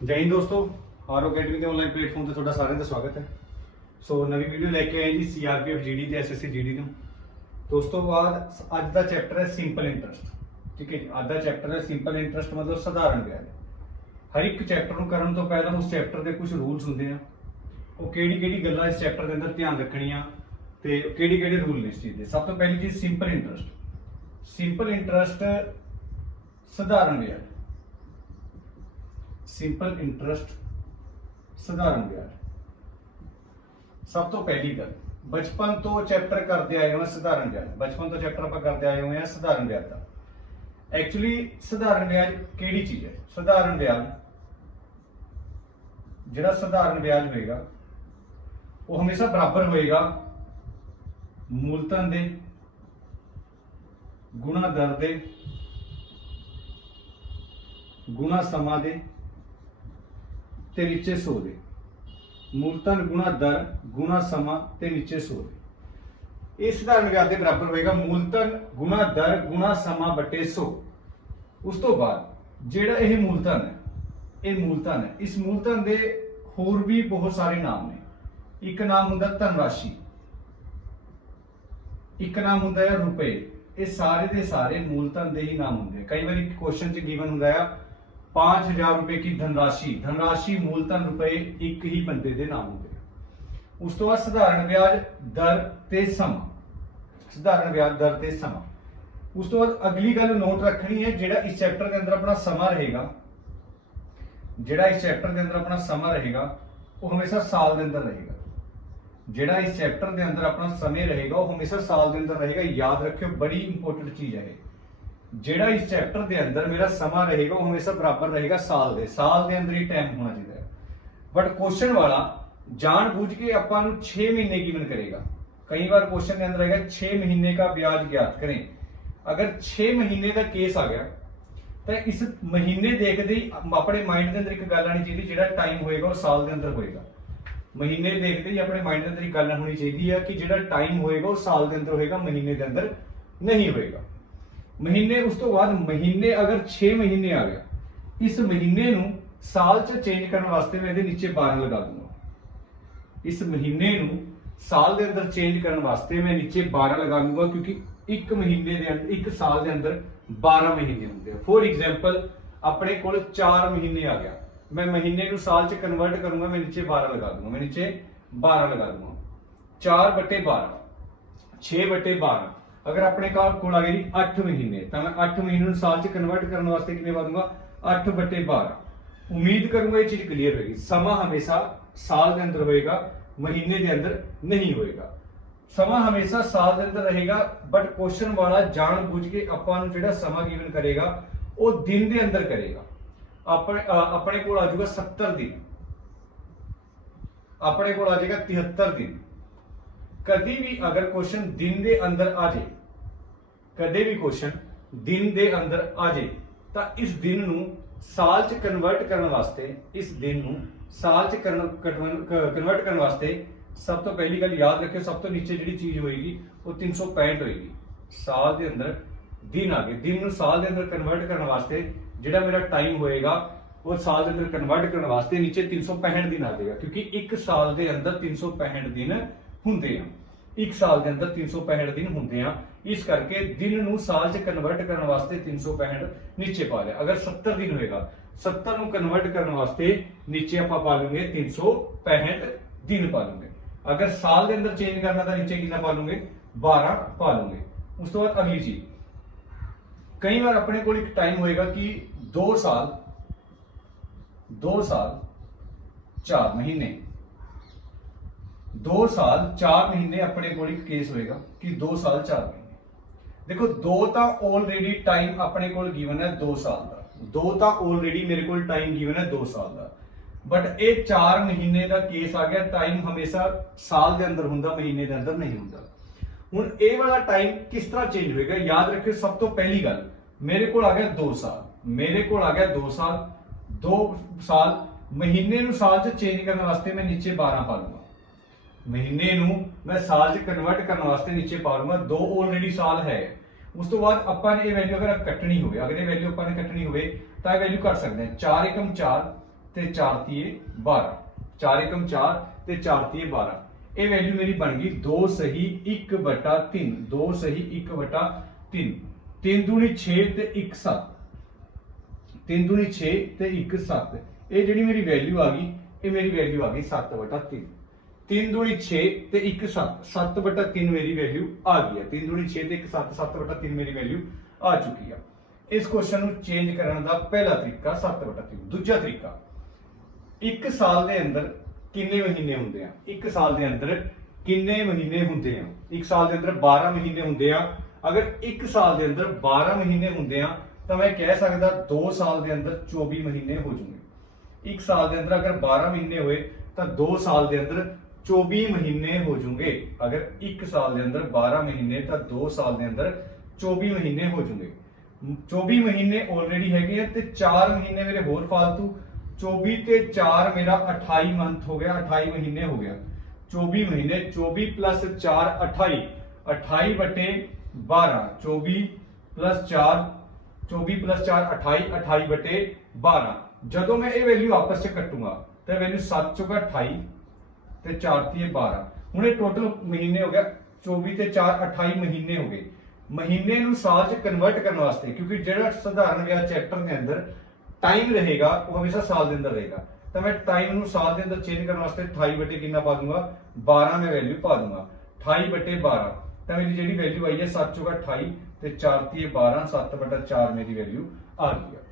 जय हिंद दोस्तों, आरो अकैडमी के ऑनलाइन प्लेटफॉर्म ਤੇ ਤੁਹਾਡਾ ਸਾਰਿਆਂ ਦਾ ਸਵਾਗਤ ਹੈ। ਸੋ ਨਵੀਂ ਵੀਡੀਓ ਲੈ ਕੇ ਆਏ ਜੀ ਸੀਆਰਪੀਐਫ ਜੀਡੀ ਤੇ ਐਸਐਸਸੀ ਜੀਡੀ ਨੂੰ। ਦੋਸਤੋ ਬਾਅਦ ਅੱਜ ਦਾ ਚੈਪਟਰ ਹੈ ਸਿੰਪਲ ਇੰਟਰਸਟ। ਠੀਕ ਹੈ ਜੀ, ਅੱਜ ਦਾ ਚੈਪਟਰ ਹੈ ਸਿੰਪਲ ਇੰਟਰਸਟ ਮਤਲਬ ਸਧਾਰਨ ਵਿਆਜ। ਹਰ ਇੱਕ ਚੈਪਟਰ ਨੂੰ ਕਰਨ ਤੋਂ ਪਹਿਲਾਂ ਉਸ ਚੈਪਟਰ ਦੇ ਕੁਝ ਰੂਲਸ ਹੁੰਦੇ ਆ, ਉਹ ਕਿਹੜੀ ਗੱਲਾਂ ਇਸ ਚੈਪਟਰ ਦੇ ਅੰਦਰ ਧਿਆਨ ਰੱਖਣੀਆਂ ਤੇ ਕਿਹੜੇ ਰੂਲ ਨੇ ਇਸ ਚੀਜ਼ ਦੇ। ਸਭ ਤੋਂ ਪਹਿਲੀ ਚੀਜ਼ ਸਿੰਪਲ ਇੰਟਰਸਟ। ਸਿੰਪਲ ਇੰਟਰਸਟ ਸਧਾਰਨ ਵਿਆਜ। ਸਿੰਪਲ ਇੰਟਰਸਟ ਸਧਾਰਨ ਵਿਆਜ। ਸਭ ਤੋਂ ਪਹਿਲੀ ਗੱਲ, ਬਚਪਨ ਤੋਂ ਚੈਪਟਰ ਕਰਦੇ ਆਏ ਹਾਂ ਸਧਾਰਨ ਵਿਆਜ। ਬਚਪਨ ਤੋਂ ਚੈਪਟਰ ਆਪਾਂ ਕਰਦੇ ਆਏ ਹੋਏ ਹਾਂ ਸਧਾਰਨ ਵਿਆਜ ਦਾ। ਐਕਚੁਅਲੀ ਸਧਾਰਨ ਵਿਆਜ ਕਿਹੜੀ ਚੀਜ਼ ਹੈ? ਸਧਾਰਨ ਵਿਆਜ, ਜਿਹੜਾ ਸਧਾਰਨ ਵਿਆਜ ਹੋਏਗਾ ਉਹ ਹਮੇਸ਼ਾ ਬਰਾਬਰ ਹੋਏਗਾ ਮੂਲਧਨ ਦੇ ਗੁਣਾ ਦਰ ਦੇ ਗੁਣਾ ਸਮਾਂ ਦੇ ਤੇ नीचे 100 ਦੇ। ਮੂਲਧਨ ਗੁਣਾ ਦਰ ਗੁਣਾ ਸਮਾਂ ਤੇ नीचे 100 ਦੇ। ਇਹ ਸਧਾਰਨ ਵਿਆਜ ਦੇ ਬਰਾਬਰ ਹੋਏਗਾ ਮੂਲਧਨ ਗੁਣਾ ਦਰ ਗੁਣਾ ਸਮਾਂ ਬਟੇ 100। ਉਸ ਤੋਂ ਬਾਅਦ ਜਿਹੜਾ ਇਹ ਮੂਲਧਨ ਹੈ, ਇਹ ਮੂਲਧਨ ਹੈ। ਇਸ ਮੂਲਧਨ ਦੇ ਹੋਰ ਵੀ ਬਹੁਤ ਸਾਰੇ ਨਾਮ ਨੇ। ਇੱਕ ਨਾਮ ਹੁੰਦਾ ਧਨ ਰਾਸ਼ੀ, ਇੱਕ ਨਾਮ ਹੁੰਦਾ ਹੈ ਰੁਪਏ। ਇਹ ਸਾਰੇ ਦੇ ਸਾਰੇ ਮੂਲਧਨ ਦੇ ਹੀ ਨਾਮ ਹੁੰਦੇ। ਕਈ ਵਾਰ क्वेश्चन च गिवन ਹੁੰਦਾ ਹੈ 5000 रुपए की धनराशि। धनराशि मूलधन रुपए एक ही बंदे दे नाम होंगे। उस तो बाद सधारण ब्याज दर ते समा। सधारण ब्याज दर ते समा। उस तो बाद अगली गल नोट रखनी है, जेड़ा इस चैप्टर के अंदर अपना समा रहेगा, जेड़ा इस चैप्टर के अंदर अपना समा रहेगा वो हमेशा साल के अंदर रहेगा। जेड़ा इस चैप्टर के अंदर अपना समय रहेगा वो हमेशा साल के अंदर रहेगा। याद रखियो, बड़ी इंपॉर्टेंट चीज है। ਜਿਹੜਾ ਇਸ ਚੈਪਟਰ ਦੇ ਅੰਦਰ ਮੇਰਾ ਸਮਾਂ ਰਹੇਗਾ ਉਹ ਹਮੇਸ਼ਾ ਬਰਾਬਰ ਰਹੇਗਾ ਸਾਲ ਦੇ ਅੰਦਰ ਹੀ ਟਾਈਮ ਹੋਣਾ ਚਾਹੀਦਾ ਹੈ। ਬਟ ਕੁਐਸਚਨ ਵਾਲਾ ਜਾਣ ਬੁੱਝ ਕੇ ਆਪਾਂ ਨੂੰ 6 ਮਹੀਨੇ गिवन करेगा। कई बार क्वेश्चन के अंदर आएगा 6 महीने का ब्याज ज्ञात करें। अगर 6 महीने का केस आ गया तो इस महीने देखते ही अपने माइंड के अंदर एक गल आनी चाहिए, ਜਿਹੜਾ टाइम होएगा वो साल के अंदर होएगा। महीने देखते ही अपने माइंड के अंदर एक गल होनी चाहिए कि ਜਿਹੜਾ टाइम होएगा वो साल के अंदर होएगा, महीने के अंदर नहीं होएगा। महीने उस तो बाद महीने अगर 6 महीने आ गया, इस महीने ਨੂੰ ਸਾਲ ਚ ਚੇਂਜ ਕਰਨ ਵਾਸਤੇ ਮੈਂ ਇਹਦੇ ਨੀਚੇ 12 ਲਗਾ ਦੂੰਗਾ। ਇਸ ਮਹੀਨੇ ਨੂੰ ਸਾਲ ਦੇ ਅੰਦਰ ਚੇਂਜ ਕਰਨ ਵਾਸਤੇ ਮੈਂ ਨੀਚੇ 12 ਲਗਾ ਦੂੰਗਾ, ਕਿਉਂਕਿ ਇੱਕ ਮਹੀਨੇ ਦੇ ਅੰਦਰ ਇੱਕ ਸਾਲ ਦੇ ਅੰਦਰ 12 ਮਹੀਨੇ ਹੁੰਦੇ ਆ। ਫੋਰ ਐਗਜ਼ਾਮਪਲ ਆਪਣੇ ਕੋਲ 4 ਮਹੀਨੇ ਆ ਗਿਆ, ਮੈਂ ਮਹੀਨੇ ਨੂੰ ਸਾਲ ਚ ਕਨਵਰਟ ਕਰੂੰਗਾ, ਮੈਂ ਨੀਚੇ 12 ਲਗਾ ਦੂੰਗਾ। ਮੈਂ ਨੀਚੇ 12 ਲਗਾ ਦੂੰਗਾ। 4/12 6/12। अगर अपने कोल आ गई 8 महीने तो मैं 8 महीने साल च कन्वर्ट करने वास्ते कितने पा दूंगा 8/12। उम्मीद करूंगा ये चीज क्लियर होगी। समा हमेशा साल के अंदर होएगा, महीने के अंदर नहीं होएगा। समा हमेशा साल के अंदर रहेगा, बट क्वेश्चन वाला जान बुझ के आपां नूं जिहड़ा समा गिवन करेगा वो दिन के अंदर करेगा। अपने कोल आ जाऊगा 70 दिन, अपने कोल आ जाएगा 73 दिन। कभी भी अगर क्वेश्चन दिन दे अंदर आ जाए, कदे भी क्वेश्चन दिन दे अंदर आ जाए तो इस दिन नू साल च कन्वर्ट करने वास्ते, इस दिन नू साल च कन्वर्ट करने वास्ते सब तो पहली गल याद रखियो, सब तो नीचे जिहड़ी चीज होएगी वो 365 होएगी। साल दे अंदर दिन आ गए, दिन नू साल दे अंदर कन्वर्ट करने वास्ते जिहड़ा मेरा टाइम होएगा वो साल के अंदर कन्वर्ट करने वास्ते नीचे 365 दिन आ जाएगा, क्योंकि एक साल के अंदर 365 दिन ਹੁੰਦੇ ਆ। ਇੱਕ ਸਾਲ ਦੇ ਅੰਦਰ 365 ਦਿਨ ਹੁੰਦੇ ਆ। ਇਸ ਕਰਕੇ ਦਿਨ ਨੂੰ ਸਾਲ ਚ ਕਨਵਰਟ ਕਰਨ ਵਾਸਤੇ 365 ਨੀਚੇ ਪਾ ਲਿਆ। ਅਗਰ 70 ਦਿਨ ਹੋਏਗਾ, 70 ਨੂੰ ਕਨਵਰਟ ਕਰਨ ਵਾਸਤੇ ਨੀਚੇ ਆਪਾਂ ਪਾ ਲਵਾਂਗੇ 365 ਦਿਨ ਪਾ ਲਵਾਂਗੇ। ਅਗਰ ਸਾਲ ਦੇ ਅੰਦਰ ਚੇਂਜ ਕਰਨਾ ਤਾਂ ਨੀਚੇ ਕਿੰਨਾ ਪਾ ਲਵਾਂਗੇ 12 ਪਾ ਲਵਾਂਗੇ। ਉਸ ਤੋਂ ਬਾਅਦ ਅਗਲੀ ਚੀਜ਼, ਕਈ ਵਾਰ ਆਪਣੇ ਕੋਲ ਇੱਕ ਟਾਈਮ ਹੋਏਗਾ ਕਿ 2 ਸਾਲ 4 ਮਹੀਨੇ 2 साल 4 महीने अपने को एक केस होएगा कि 2 साल 4 महीने। देखो 2 तो ऑलरेडी टाइम अपने को गिवन है 2 साल का, 2 तो ऑलरेडी मेरे को टाइम गिवन है 2 साल का, बट ये 4 महीने का केस आ गया। टाइम हमेशा साल के अंदर होंदा, महीने के अंदर नहीं होंदा। हुण ये वाला टाइम किस तरह चेंज होएगा? याद रखियो, सब तो पहली गल मेरे को आ गया 2 साल, मेरे को आ गया 2 साल, 2 साल महीने नूं साल च चेंज करने वास्ते मैं नीचे 12 पा लूंगा। महीने नूं मैं साल च कन्वर्ट करने वास्ते नीचे पा लूंगा, 2 ऑलरेडी साल है। उस तो बाद अपन ये वैल्यू अगर कटनी हो, अगर ये वैल्यू अपन ने कटनी हो तो ये वैल्यू कर सकते हैं 4 एकम 4 ਤੇ 4 ਤੀਏ 12, 4 एकम 4 ਤੇ 4 ਤੀਏ 12। ਇਹ ਵੈਲਿਊ ਮੇਰੀ ਬਣ ਗਈ 2 ਸਹੀ 1/3, 2 ਸਹੀ 1/3, 3 ਦੂਣੀ 6 ਤੇ 1 7, 3 ਦੂਣੀ 6 ਤੇ 1 7। ਇਹ ਜਿਹੜੀ ਮੇਰੀ ਵੈਲਿਊ ਆ ਗਈ, ਇਹ ਮੇਰੀ ਵੈਲਿਊ ਆ ਗਈ 7/3। 3 ਦੂਣੀ 6 ਤੇ 1 7, 7/3 ਮੇਰੀ ਵੈਲਿਊ ਆ ਗਈ ਹੈ। 3 ਦੂਣੀ 6 ਤੇ 1 7, 7/3 ਮੇਰੀ ਵੈਲਿਊ ਆ ਚੁੱਕੀ ਆ। ਇਸ ਕੁਐਸਚਨ ਨੂੰ ਚੇਂਜ ਕਰਨ ਦਾ ਪਹਿਲਾ ਤਰੀਕਾ 7/3। ਦੂਜਾ ਤਰੀਕਾ, 1 ਸਾਲ ਦੇ ਅੰਦਰ ਕਿੰਨੇ ਮਹੀਨੇ ਹੁੰਦੇ ਆ? 1 ਸਾਲ ਦੇ ਅੰਦਰ ਕਿੰਨੇ ਮਹੀਨੇ ਹੁੰਦੇ ਆ? 1 ਸਾਲ ਦੇ ਅੰਦਰ 12 ਮਹੀਨੇ ਹੁੰਦੇ ਆ। ਅਗਰ 1 ਸਾਲ ਦੇ ਅੰਦਰ 12 ਮਹੀਨੇ ਹੁੰਦੇ ਆ ਤਾਂ ਮੈਂ ਕਹਿ ਸਕਦਾ 2 ਸਾਲ ਦੇ ਅੰਦਰ 24 ਮਹੀਨੇ ਹੋ ਜਾਣਗੇ। 1 ਸਾਲ ਦੇ ਅੰਦਰ ਅਗਰ 12 ਮਹੀਨੇ ਹੋਏ ਤਾਂ 2 ਸਾਲ ਦੇ ਅੰਦਰ 24 ਮਹੀਨੇ ਹੋ ਜਾਣਗੇ। ਅਗਰ 1 ਸਾਲ ਦੇ ਅੰਦਰ 12 ਮਹੀਨੇ ਤਾਂ 2 ਸਾਲ ਦੇ ਅੰਦਰ 24 ਮਹੀਨੇ ਹੋ ਜਾਣਗੇ। 24 ਮਹੀਨੇ ਆਲਰੇਡੀ ਹੈਗੇ ਆ ਤੇ 4 ਮਹੀਨੇ ਮੇਰੇ ਹੋਰ ਫालतू। 24 ਤੇ 4 ਮੇਰਾ 28 ਮੰਥ ਹੋ ਗਿਆ, 28 ਮਹੀਨੇ ਹੋ ਗਿਆ। 24 ਮਹੀਨੇ, 24 + 4 28, 28 ਬਟੇ 12, 24 + 4, 24 + 4 28, 28 ਬਟੇ 12। ਜਦੋਂ ਮੈਂ ਇਹ ਵੈਲਿਊ ਆਪਸ ਚ ਕੱਟੂਗਾ ਤਾਂ ਵੈਲਿਊ 7 ਚੁਗਾ 28 ਤੇ 4 ਤੀਏ 12। ਹੁਣ ਇਹ ਟੋਟਲ ਮਹੀਨੇ ਹੋ ਗਿਆ 24 ਤੇ 4 28 ਮਹੀਨੇ ਹੋ ਗਏ। ਮਹੀਨੇ ਨੂੰ ਸਾਲ ਚ ਕਨਵਰਟ ਕਰਨ ਵਾਸਤੇ, ਕਿਉਂਕਿ ਜਿਹੜਾ ਸਧਾਰਨ ਵਿਆਹ ਚੈਪਟਰ ਦੇ ਅੰਦਰ टाइम रहेगा वो हमेशा साल के अंदर रहेगा, तो मैं टाइम ਨੂੰ साल के अंदर चेंज करने वास्ते 28 बटे कितना पा दूंगा 12 में वैल्यू पा दूंगा। 28 बटे 12 तो मेरी जी वैल्यू आई है 7 चौका 28 ते 4 तीए 12, 7/4 मेरी वैल्यू आ गई है।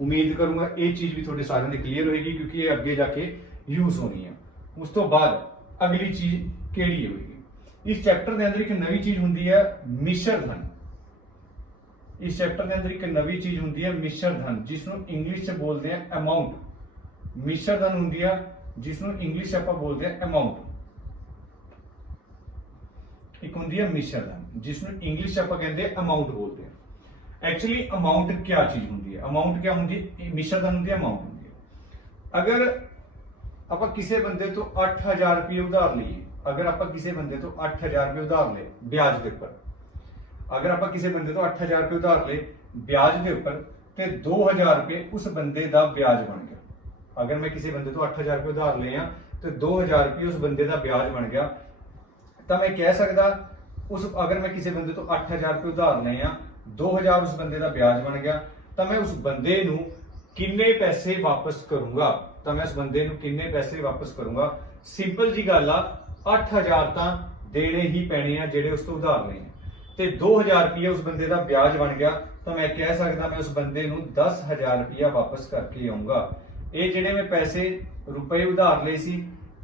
उम्मीद करूंगा ये चीज भी थोड़े सारे ने क्लियर होगी, क्योंकि ये अगे जाके यूज होनी है। उस तो बाद अगली चीज केड़ी होगी, इस चैप्टर के अंदर एक नवी चीज होंगी है मिश्र धन। इस चैप्टर के अंदर एक नवी चीज होंगी है मिश्र धन, जिसनों इंग्लिश से बोलते हैं अमाउंट। मिश्र धन होंगी है जिसनों इंग्लिश आप बोलते हैं अमाउंट। एक होंगी है मिश्र धन जिसनों इंग्लिश आप कहते हैं अमाउंट बोलते हैं। एक्चुअली अमाउंट क्या चीज होंगी है, अमाउंट क्या होंगी, मिश्र धन होंगी है, अमाउंट होंगी है। अगर आप किसी बंदे तो 8000 रुपये उधार लीए, अगर आप किसी बंदे तो 8000 रुपये उधार ले ब्याज के उपर, अगर आप किसी बंदे तो 8000 रुपये उधार ले ब्याज के उपर तो 2000 रुपये उस बंदे का ब्याज बन गया। अगर मैं किसी बंदे तो 8000 रुपये उधार ले तो 2000 रुपये उस बंदे का ब्याज बन गया, तो मैं कह सकता उस अगर मैं किसी बंदे तो 8000 रुपये उधार ले 2000 उस बंदे का ब्याज बन गया, तो मैं उस बंदे नूं किन्ने पैसे वापस करूंगा, तो मैं उस बंदे नूं किन्ने पैसे वापस करूंगा। सिंपल जी गल आ 8000 तो देने ही पैने आ जेडे उस तो उधार ले ते 2000 रुपया उस बंदे का ब्याज बन गया, तो मैं कह सकता मैं उस बंदे नूं 10000 रुपया वापस करके आऊंगा। ये जेडे मैं पैसे रुपए उधार ले सी,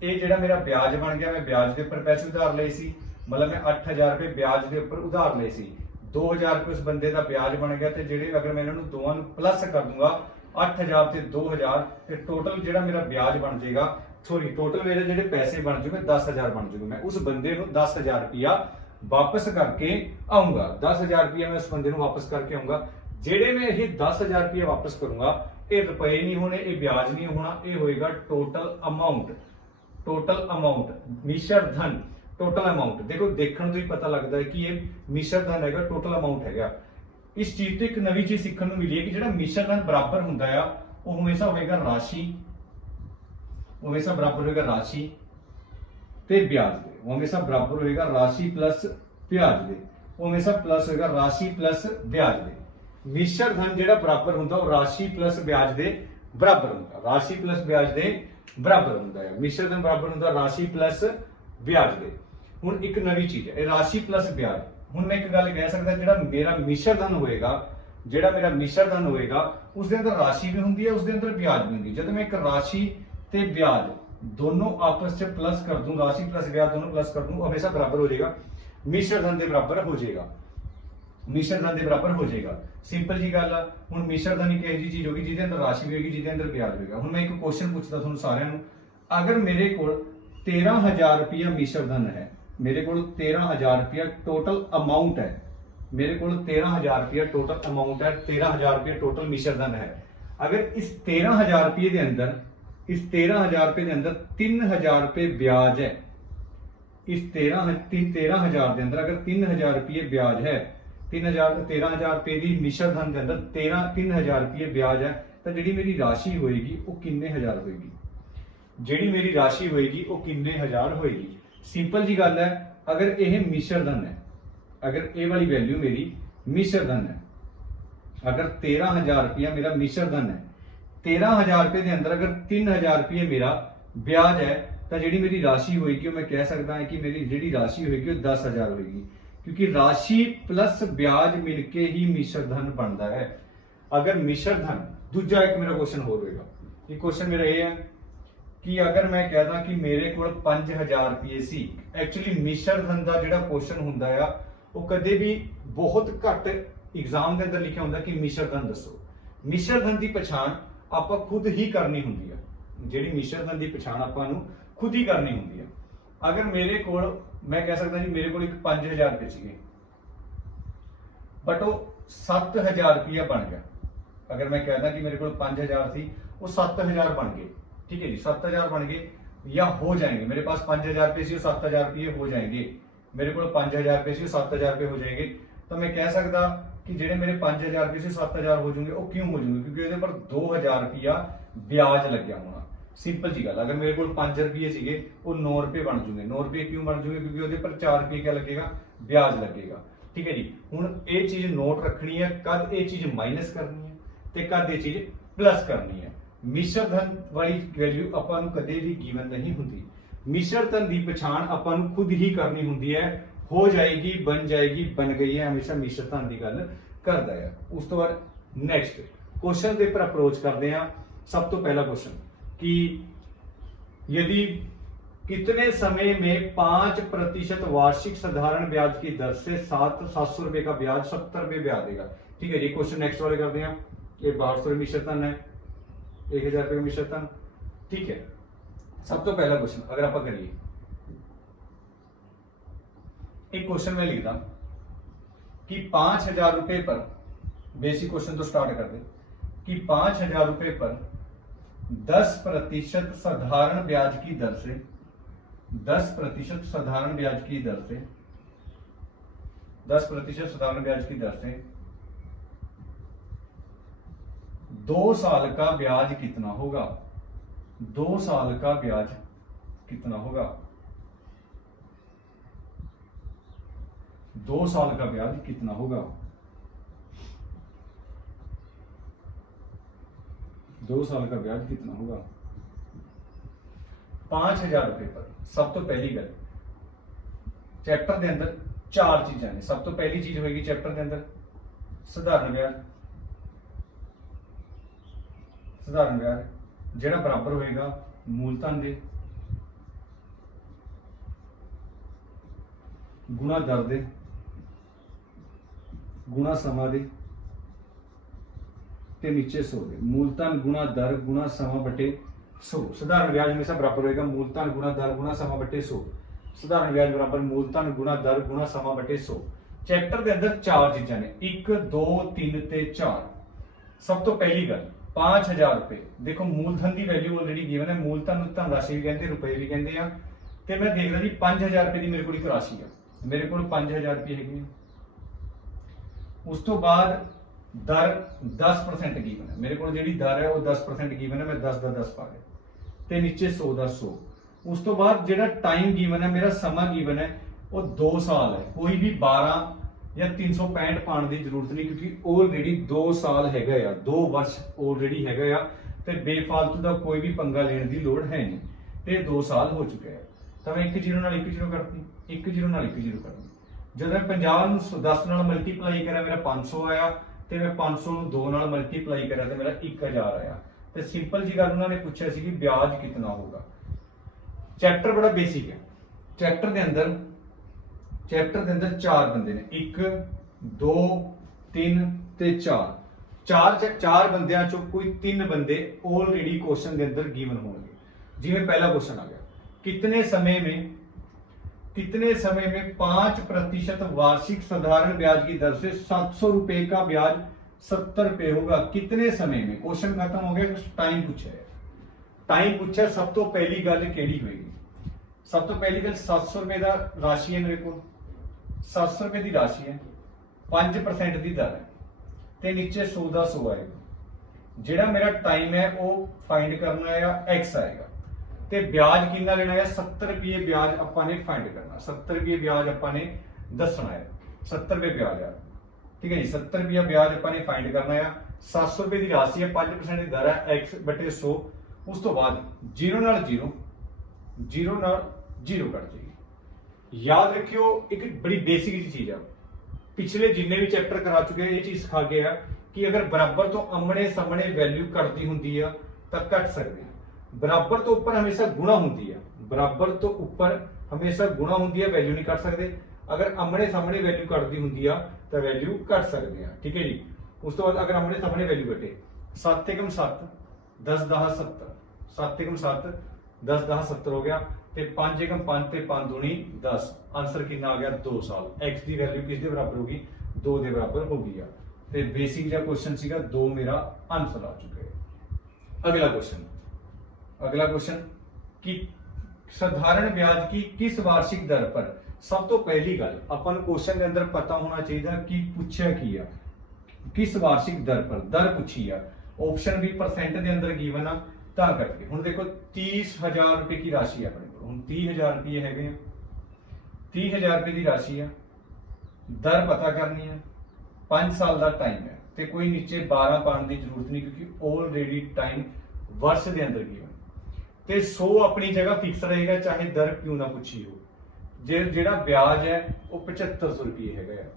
ये जेड़ा मेरा ब्याज बन गया, मैं ब्याज के उपर पैसे उधार ले सी, मतलब मैं 8000 रुपये ब्याज के उपर उधार ले सी, 2000 रुपये उस बंदे का ब्याज बन गया। तो जेडे अगर मैं इन्होंने दोवां नूं प्लस कर दूंगा 8000 ते 2000 ते टोटल जेड़ा मेरा ब्याज बन जाएगा, सॉरी टोटल मेरे जेडे पैसे बन जाएंगे 10000 बन जाएंगे। मैं उस बंदे नूं 10000 रुपया वापस करके आऊंगा, 10000 रुपया मैं उस बंदे नूं वापस करके आऊंगा। जेडे मैं ये 10000 रुपया वापस करूंगा, ये रुपए नहीं होने, ये ब्याज नहीं होना, ये होएगा टोटल अमाउंट। टोटल अमाउंट मिश्र धन टोटल अमाउंट, देखो देखने तो ही पता लगता है कि ये मिश्र धन है, टोटल अमाउंट है। इस चीज तो एक नवी चीज सीखने को मिली है कि जो मिश्र धन बराबर होंदा है वो हमेशा होएगा राशि, हमेशा बराबर होएगा राशि ते ब्याज दे, वो हमेशा बराबर होएगा राशि प्लस ब्याज दे, वो हमेशा प्लस होएगा राशि प्लस ब्याज दे। मिश्र धन जेड़ा बराबर होंदा वो राशि प्लस ब्याज दे बराबर होंदा, राशि प्लस ब्याज दे बराबर होंदा है। मिश्र धन बराबर होंदा राशि प्लस ब्याज दे। हुण एक नवी चीज है राशि प्लस ब्याज। हुण मैं एक गल कह सकदा जेड़ा मेरा मिश्र धन होएगा, जेड़ा मेरा मिश्र धन होएगा उसके अंदर राशि भी होंदी है, उसके अंदर ब्याज भी होंदी है। जब मैं एक राशि ते ब्याज दोनों आपस में प्लस कर दूं, राशि प्लस ब्याज दोनों प्लस कर दूं, हमेशा बराबर हो जाएगा, मिश्र धन के बराबर हो जाएगा, मिश्र धन के बराबर हो जाएगा। सिंपल जी गल है। हुण मिश्र धन एक ऐसी चीज होगी जिहदे अंदर राशि भी होगी, जिहदे अंदर ब्याज होगा। हुण मैं एक क्वेश्चन पूछदा तुहानूं सारिआं नूं, अगर मेरे कोल 13000 रुपया मिश्र धन है, मेरे को 13000 रुपया टोटल अमाउंट है, मेरे को 13000 रुपया टोटल अमाउंट है, 13000 रुपया टोटल मिश्र धन है। अगर इस 13000 रुपये के अंदर, इस 13000 रुपये के अंदर 3000 रुपये ब्याज है, इस 13000 के अंदर अगर 3000 रुपये ब्याज है, 13000 रुपये की मिश्र धन के अंदर 3000 रुपये ब्याज है, ਤਾਂ ਜਿਹੜੀ ਮੇਰੀ ਰਾਸ਼ੀ ਹੋਏਗੀ ਉਹ ਕਿੰਨੇ ਹਜ਼ਾਰ ਹੋਏਗੀ, ਜਿਹੜੀ ਮੇਰੀ ਰਾਸ਼ੀ ਹੋਏਗੀ ਉਹ ਕਿੰਨੇ ਹਜ਼ਾਰ ਹੋਏਗੀ। ਸਿੰਪਲ ਜੀ ਗੱਲ ਹੈ। ਅਗਰ ਇਹ ਮਿਸ਼ਰ ਧਨ ਹੈ, ਅਗਰ ਇਹ ਵਾਲੀ ਵੈਲਿਊ ਮੇਰੀ ਮਿਸ਼ਰ ਧਨ ਹੈ, ਅਗਰ 13,000 रुपया मेरा मिश्र धन है, 13,000 रुपये के अंदर अगर 3,000 रुपये मेरा ब्याज है, तो जी मेरी राशि होगी मैं कह सकता है कि मेरी जी राशि होगी 10,000 होगी, क्योंकि राशि प्लस ब्याज मिलके ही मिश्र धन बनता है। अगर मिश्र धन दूजा एक मेरा क्वेश्चन हो रहेगा, ये क्वेश्चन मेरा ये है कि अगर मैं कहता कि मेरे को 5,000 रुपये सी, एक्चुअली मिश्र धन का जो क्वेश्चन होंगे आ वो कदे भी बहुत घट एग्जाम के अंदर लिखा होंगे कि मिश्र धन दसो। मिश्र धन की पछाण आप खुद ही करनी होंगी है, जी मिश्र धन की पछाण आपां नूं खुद ही करनी होंगी है। अगर मेरे को मैं कह सकता जी मेरे को 5,000 रुपये सीगे बट वो 7,000 रुपया बन गया, अगर मैं कहता कि मेरे को 5,000 थी वो 7,000 बन गए, ठीक है जी 7,000 बन गए या हो जाएंगे, मेरे पास 5,000 रुपये से 7,000 रुपये हो जाएंगे, मेरे को 5,000 रुपये से 7,000 रुपये हो जाएंगे, तो मैं कह सकता कि जेडे मेरे 5,000 रुपये से 7,000 हो जाएंगे वो क्यों हो जाएंगे, क्योंकि उसके पर 2,000 रुपया ब्याज लग गया होना। सिंपल जी गल, अगर मेरे को 5 रुपये सीगे वो 9 रुपये बन जाएंगे, 9 रुपये क्यों बन जाएंगे, क्योंकि उसके पर 4 रुपये क्या लगेगा, ब्याज लगेगा, ठीक है जी। हुण ये चीज नोट रखनी है, कद ये चीज माइनस करनी है ते कद ये चीज प्लस करनी है। मिश्र धन वाली वैल्यू आपां नूं कदे भी गिवन नहीं होंदी, मिश्र धन की पछाण आपां नूं खुद ही करनी होंदी है, हो जाएगी, बन जाएगी, बन गई है, हमेशा मिश्र धन की गल करता है। उस तो बाद नैक्सट क्वेश्चन के पर अप्रोच करते हैं। सब तो पहला क्वेश्चन कि यदि कितने समय में 5% वार्षिक साधारण ब्याज की दर से 700 रुपए का ब्याज 70 रुपए ब्याज देगा, ठीक है जी। क्वेश्चन नेक्स्ट वाले करते हैं। ये 1200 मिश्र धन है, 1,000 रुपये का मिश्र धन, ठीक है। सब तो पहला क्वेश्चन अगर आप करिए, एक क्वेश्चन में लिखता कि 5,000 रुपए पर, बेसिक क्वेश्चन तो स्टार्ट कर दे कि 5,000 रुपए पर 10% साधारण ब्याज की दर से 10% साधारण ब्याज की दर से 10% साधारण ब्याज की दर से 2 साल का ब्याज कितना होगा, 2 साल का ब्याज कितना होगा, 2 साल का ब्याज कितना होगा, 2 साल का ब्याज कितना होगा। 5,000 रुपए पर सब तो पहली गल चैप्टर के अंदर 4 चीजें ने। सब तो पहली चीज होगी चैप्टर के अंदर साधारण ब्याज, साधारण ब्याज जेड़ा बराबर होएगा मूलधन दे गुणा दर दे गुणा समा दे ते नीचे 100 दे। मूलधन गुणा दर गुणा समा बटे 100। साधारण ब्याज हमेशा बराबर होएगा मूलधन गुणा दर गुणा समा बटे 100। साधारण ब्याज बराबर मूलधन गुणा दर गुणा समा बटे 100। चैप्टर के अंदर 4 चीजें ने, 1 2 3 ते 4। सब तो पहली गल 5,000 रुपए, देखो मूलधन की वैल्यू ऑलरेडी गिवन है, मूलधन धन राशि भी कहते रुपए भी कहते हैं, तो मैं देख रहा जी 5,000 रुपए की मेरे को एक राशि है, मेरे को 5,000 रुपये है। उस तो बाद दर 10% गिवन है, मेरे को जी दर है वो 10% गिवन है, मैं 10 का 10 पा गया, तो नीचे 100 का 100। उस तो बाद जो टाइम गिवन है, मेरा समा गिवन है वो 2 साल है, कोई भी 12 या 365 पाने की जरूरत नहीं, क्योंकि ऑलरेडी 2 साल हैगा या 2 वर्ष ऑलरेडी हैगा या, तो बेफालतू का कोई भी पंगा लेने की लोड़ है नहीं, तो 2 साल हो चुके हैं। तो मैं 1 0 नाल 1 0 करती, 1 0 नाल 1 0 करती। जब मैं 50 10 नाल मल्टीप्लाई करा मेरा 500 आया, तो मैं 500 2 नाल मल्टीप्लाई करा तो मेरा 1,000 आया। तो सिंपल जी गल उन्होंने पूछा सी कि ब्याज कितना होगा। चैप्टर बड़ा बेसिक है। चैप्टर के अंदर 4 बंदे ने, 1 2 3 ते 4 चार बंदियां चो कोई 3 बंदे ऑलरेडी क्वेश्चन के अंदर गिवन होंगे। जिवें पहला क्वेश्चन आ गया, कितने समय में 5% वार्षिक साधारण ब्याज की दर से 700 रुपए का ब्याज 70 रुपए होगा, कितने समय में। क्वेश्चन खत्म हो गया, टाइम पूछा है, टाइम पूछा। सब तो पहली गल केड़ी होगी, सब तो पहली गल 700 रुपए का राशि है, मेरे को 700 रुपए की राशि है, 5% की दर है, तो नीचे 100 का 100 आएगा, ਜਿਹੜਾ ਮੇਰਾ ਟਾਈਮ ਹੈ ਉਹ ਫਾਈਂਡ ਕਰਨਾ ਹੈ x ਆਏਗਾ ਤੇ ਵਿਆਜ ਕਿੰਨਾ ਲੈਣਾ ਹੈ 70 ਰੁਪਏ ਵਿਆਜ ਆਪਾਂ ਨੇ ਫਾਈਂਡ ਕਰਨਾ 70 ਰੁਪਏ ਵਿਆਜ ਆਪਾਂ ਨੇ ਦੱਸਣਾ ਹੈ 70 ਰੁਪਏ ਵਿਆਜ ਆ ਠੀਕ ਹੈ ਜੀ 70 ਰੁਪਏ ਵਿਆਜ ਆਪਾਂ ਨੇ ਫਾਈਂਡ ਕਰਨਾ ਹੈ 700 ਰੁਪਏ ਦੀ ਰਾਸ਼ੀ ਹੈ 5% ਦੀ ਦਰ ਹੈ x/100 ਉਸ ਤੋਂ ਬਾਅਦ 0 ਨਾਲ 0 0 ਨਾਲ 0 ਕੱਟ ਜਾਏਗੀ। याद रखियो एक बड़ी बेसिक चीज है पिछले जिन्ने भी चैप्टर करा चुके हैं ये चीज सिखा गया कि अगर बराबर तो आमने सामने वैल्यू कटती होंगी है तो कट सकते हैं बराबर तो ऊपर हमेशा गुणा होंगी है बराबर तो ऊपर हमेशा गुणा होंगी है वैल्यू नहीं कट सकते अगर आमने सामने वैल्यू कटती होंगी है तो वैल्यू कट सकते हैं ठीक है जी। उस तो बाद अगर आमने सामने वैल्यू कटे 7 एकम 7 10 10 70 7 एकम 7 10 10 70 हो गया ਤੇ 5 एकम 5 ਤੇ 5 दूनी 10 आंसर कितना आ गया 2 साल x ਦੀ ਵੈਲਿਊ ਕਿਸ ਦੇ ਬਰਾਬਰ ਹੋਗੀ 2 ਦੇ ਬਰਾਬਰ ਹੋ ਗਈ ਆ ਤੇ ਬੇਸਿਕ ਜਿਹਾ ਕੁਐਸਚਨ ਸੀਗਾ 2 ਮੇਰਾ ਆਨਸਰ ਆ ਚੁੱਕਾ ਹੈ। अगला क्वेश्चन कि साधारण ब्याज की किस वार्षिक दर पर सब तो पहली गल अपन क्वेश्चन के अंदर पता होना चाहिए कि पूछा की है किस वार्षिक दर पर दर पूछी है ऑप्शन भी परसेंट के अंदर गिवन आ ਤਾਂ ਕਰਕੇ ਹੁਣ ਦੇਖੋ 30000 ਰੁਪਏ की राशि है अपने को ਹੁਣ 30000 ਰੁਪਏ ਹੈਗੇ ਆ 30000 ਰੁਪਏ ਦੀ ਰਾਸ਼ੀ ਆ ਦਰ ਪਤਾ ਕਰਨੀ ਹੈ 5 ਸਾਲ ਦਾ ਟਾਈਮ ਹੈ ਤੇ ਕੋਈ ਨੀਚੇ 12 ਪਾਉਣ ਦੀ ਜ਼ਰੂਰਤ ਨਹੀਂ ਕਿਉਂਕਿ ਆਲਰੇਡੀ ਟਾਈਮ वर्ष ਦੇ ਅੰਦਰ ਗਿਵਨ ਤੇ 100 ਆਪਣੀ ਜਗ੍ਹਾ ਫਿਕਸ ਰਹੇਗਾ ਚਾਹੇ ਦਰ ਕਿਉਂ ਨਾ ਪੁੱਛੀ ਹੋ ਜਿਹੜਾ ਵਿਆਜ ਹੈ ਉਹ 7500 ਰੁਪਏ ਹੈਗਾ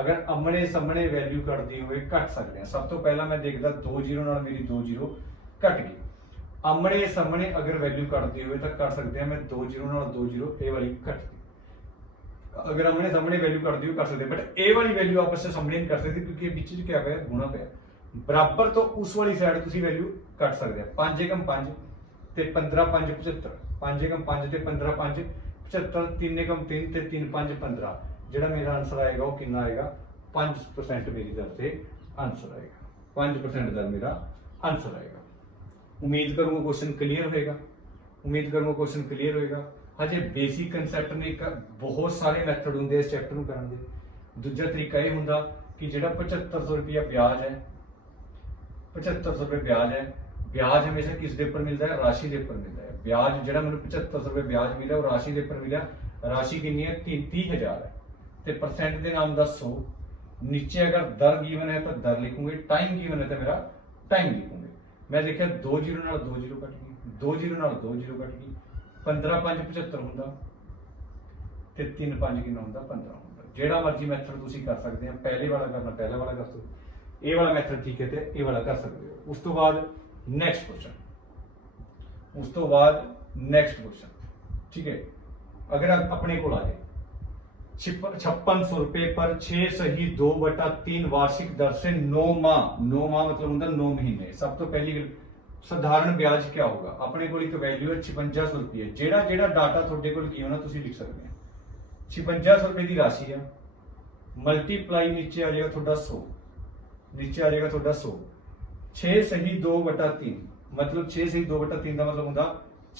ਅਗਰ ਆਮਣੇ ਸਾਹਮਣੇ ਵੈਲਿਊ ਕੱਟਦੀ ਹੋਵੇ ਕੱਟ ਸਕਦੇ ਆ ਸਭ ਤੋਂ ਪਹਿਲਾਂ ਮੈਂ ਦੇਖਦਾ 2 0 ਨਾਲ ਮੇਰੀ 2 0 ਕੱਟ ਗਈ आमने सामने अगर वैल्यू कटती हुए तो कर सकते हैं मैं 2 0 ਨਾਲ 2 0 ए वाली कट दी अगर आमने सामने वैल्यू कटती हुई कर सकते हैं बट ए वाली वैल्यू आपस में सामने नहीं कर सकते क्योंकि बीच में क्या पाया गुणा पाया बराबर तो उस वाली साइड तुसी वैल्यू कट सकते हैं 5 एकम 5 ते 15 5 75 5 एकम 5 ते 15 5 75 3 एकम 3 ते 3 5 15 ਜਿਹੜਾ ਮੇਰਾ ਆਨਸਰ ਆਏਗਾ ਉਹ ਕਿੰਨਾ ਆਏਗਾ 5% ਮੇਰੀ ਦਰ ਤੇ ਆਨਸਰ ਆਏਗਾ 5% ਦਰ ਮੇਰਾ ਆਨਸਰ ਆਏਗਾ। उम्मीद करूंगा क्वेश्चन क्लियर होएगा उम्मीद करूंगा क्वेश्चन क्लियर होएगा हजे बेसिक कंसैप्ट ने बहुत सारे मैथड होंगे इस चैप्टर करन दे दूजा तरीका यह होंदा कि जिहड़ा 7500 रुपया ब्याज है 7500 रुपये ब्याज हमेशा किस दे उपर मिलता है राशि दे उपर मिलता है ब्याज जिहड़ा मैनूं 7500 रुपये ब्याज मिला वो राशि दे उपर मिला राशि कितनी है 30,000 है ते परसेंट के नाम दा 100 नीचे अगर दर गिवन है तो दर लिखूंगे टाइम गिवन है तो मेरा टाइम लिखूंगे मैं देखा 2 0 ਨਾਲ 2 0 ਕੱਟ ਗਈ 2 0 ਨਾਲ 2 0 ਕੱਟ ਗਈ 15 5 75 ਹੁੰਦਾ ਤੇ 3 5 ਕਿੰਨਾ ਹੁੰਦਾ 15 ਹੁੰਦਾ ਜਿਹੜਾ ਮਰਜ਼ੀ ਮੈਥਡ ਤੁਸੀਂ ਕਰ ਸਕਦੇ ਆ ਪਹਿਲੇ ਵਾਲਾ ਕਰਨਾ ਪਹਿਲੇ ਵਾਲਾ ਕਰ ਸਕਦੇ ਇਹ ਵਾਲਾ ਮੈਥਡ ਠੀਕ ਹੈ ਤੇ ਇਹ ਵਾਲਾ ਕਰ ਸਕਦੇ ਹੋ। ਉਸ ਤੋਂ ਬਾਅਦ ਨੈਕਸਟ ਕੁਐਸਚਨ ठीक है अगर अपने को आ जाए 5600 रुपए पर 6 सही 2/3 वार्षिक दर से 9 माह मतलब होंगे 9 महीने। सब तो पहली साधारण ब्याज क्या होगा अपने को एक वैल्यू है 5600 रुपये जेड़ा जेड़ा डाटा थोड़े को होना तुम लिख सकते हैं 5600 रुपए की राशि है मल्टीप्लाई नीचे आ जाएगा थोड़ा 100 नीचे आ जाएगा थोड़ा 100 6 सही 2/3 मतलब 6 सही 2/3 का मतलब होंगे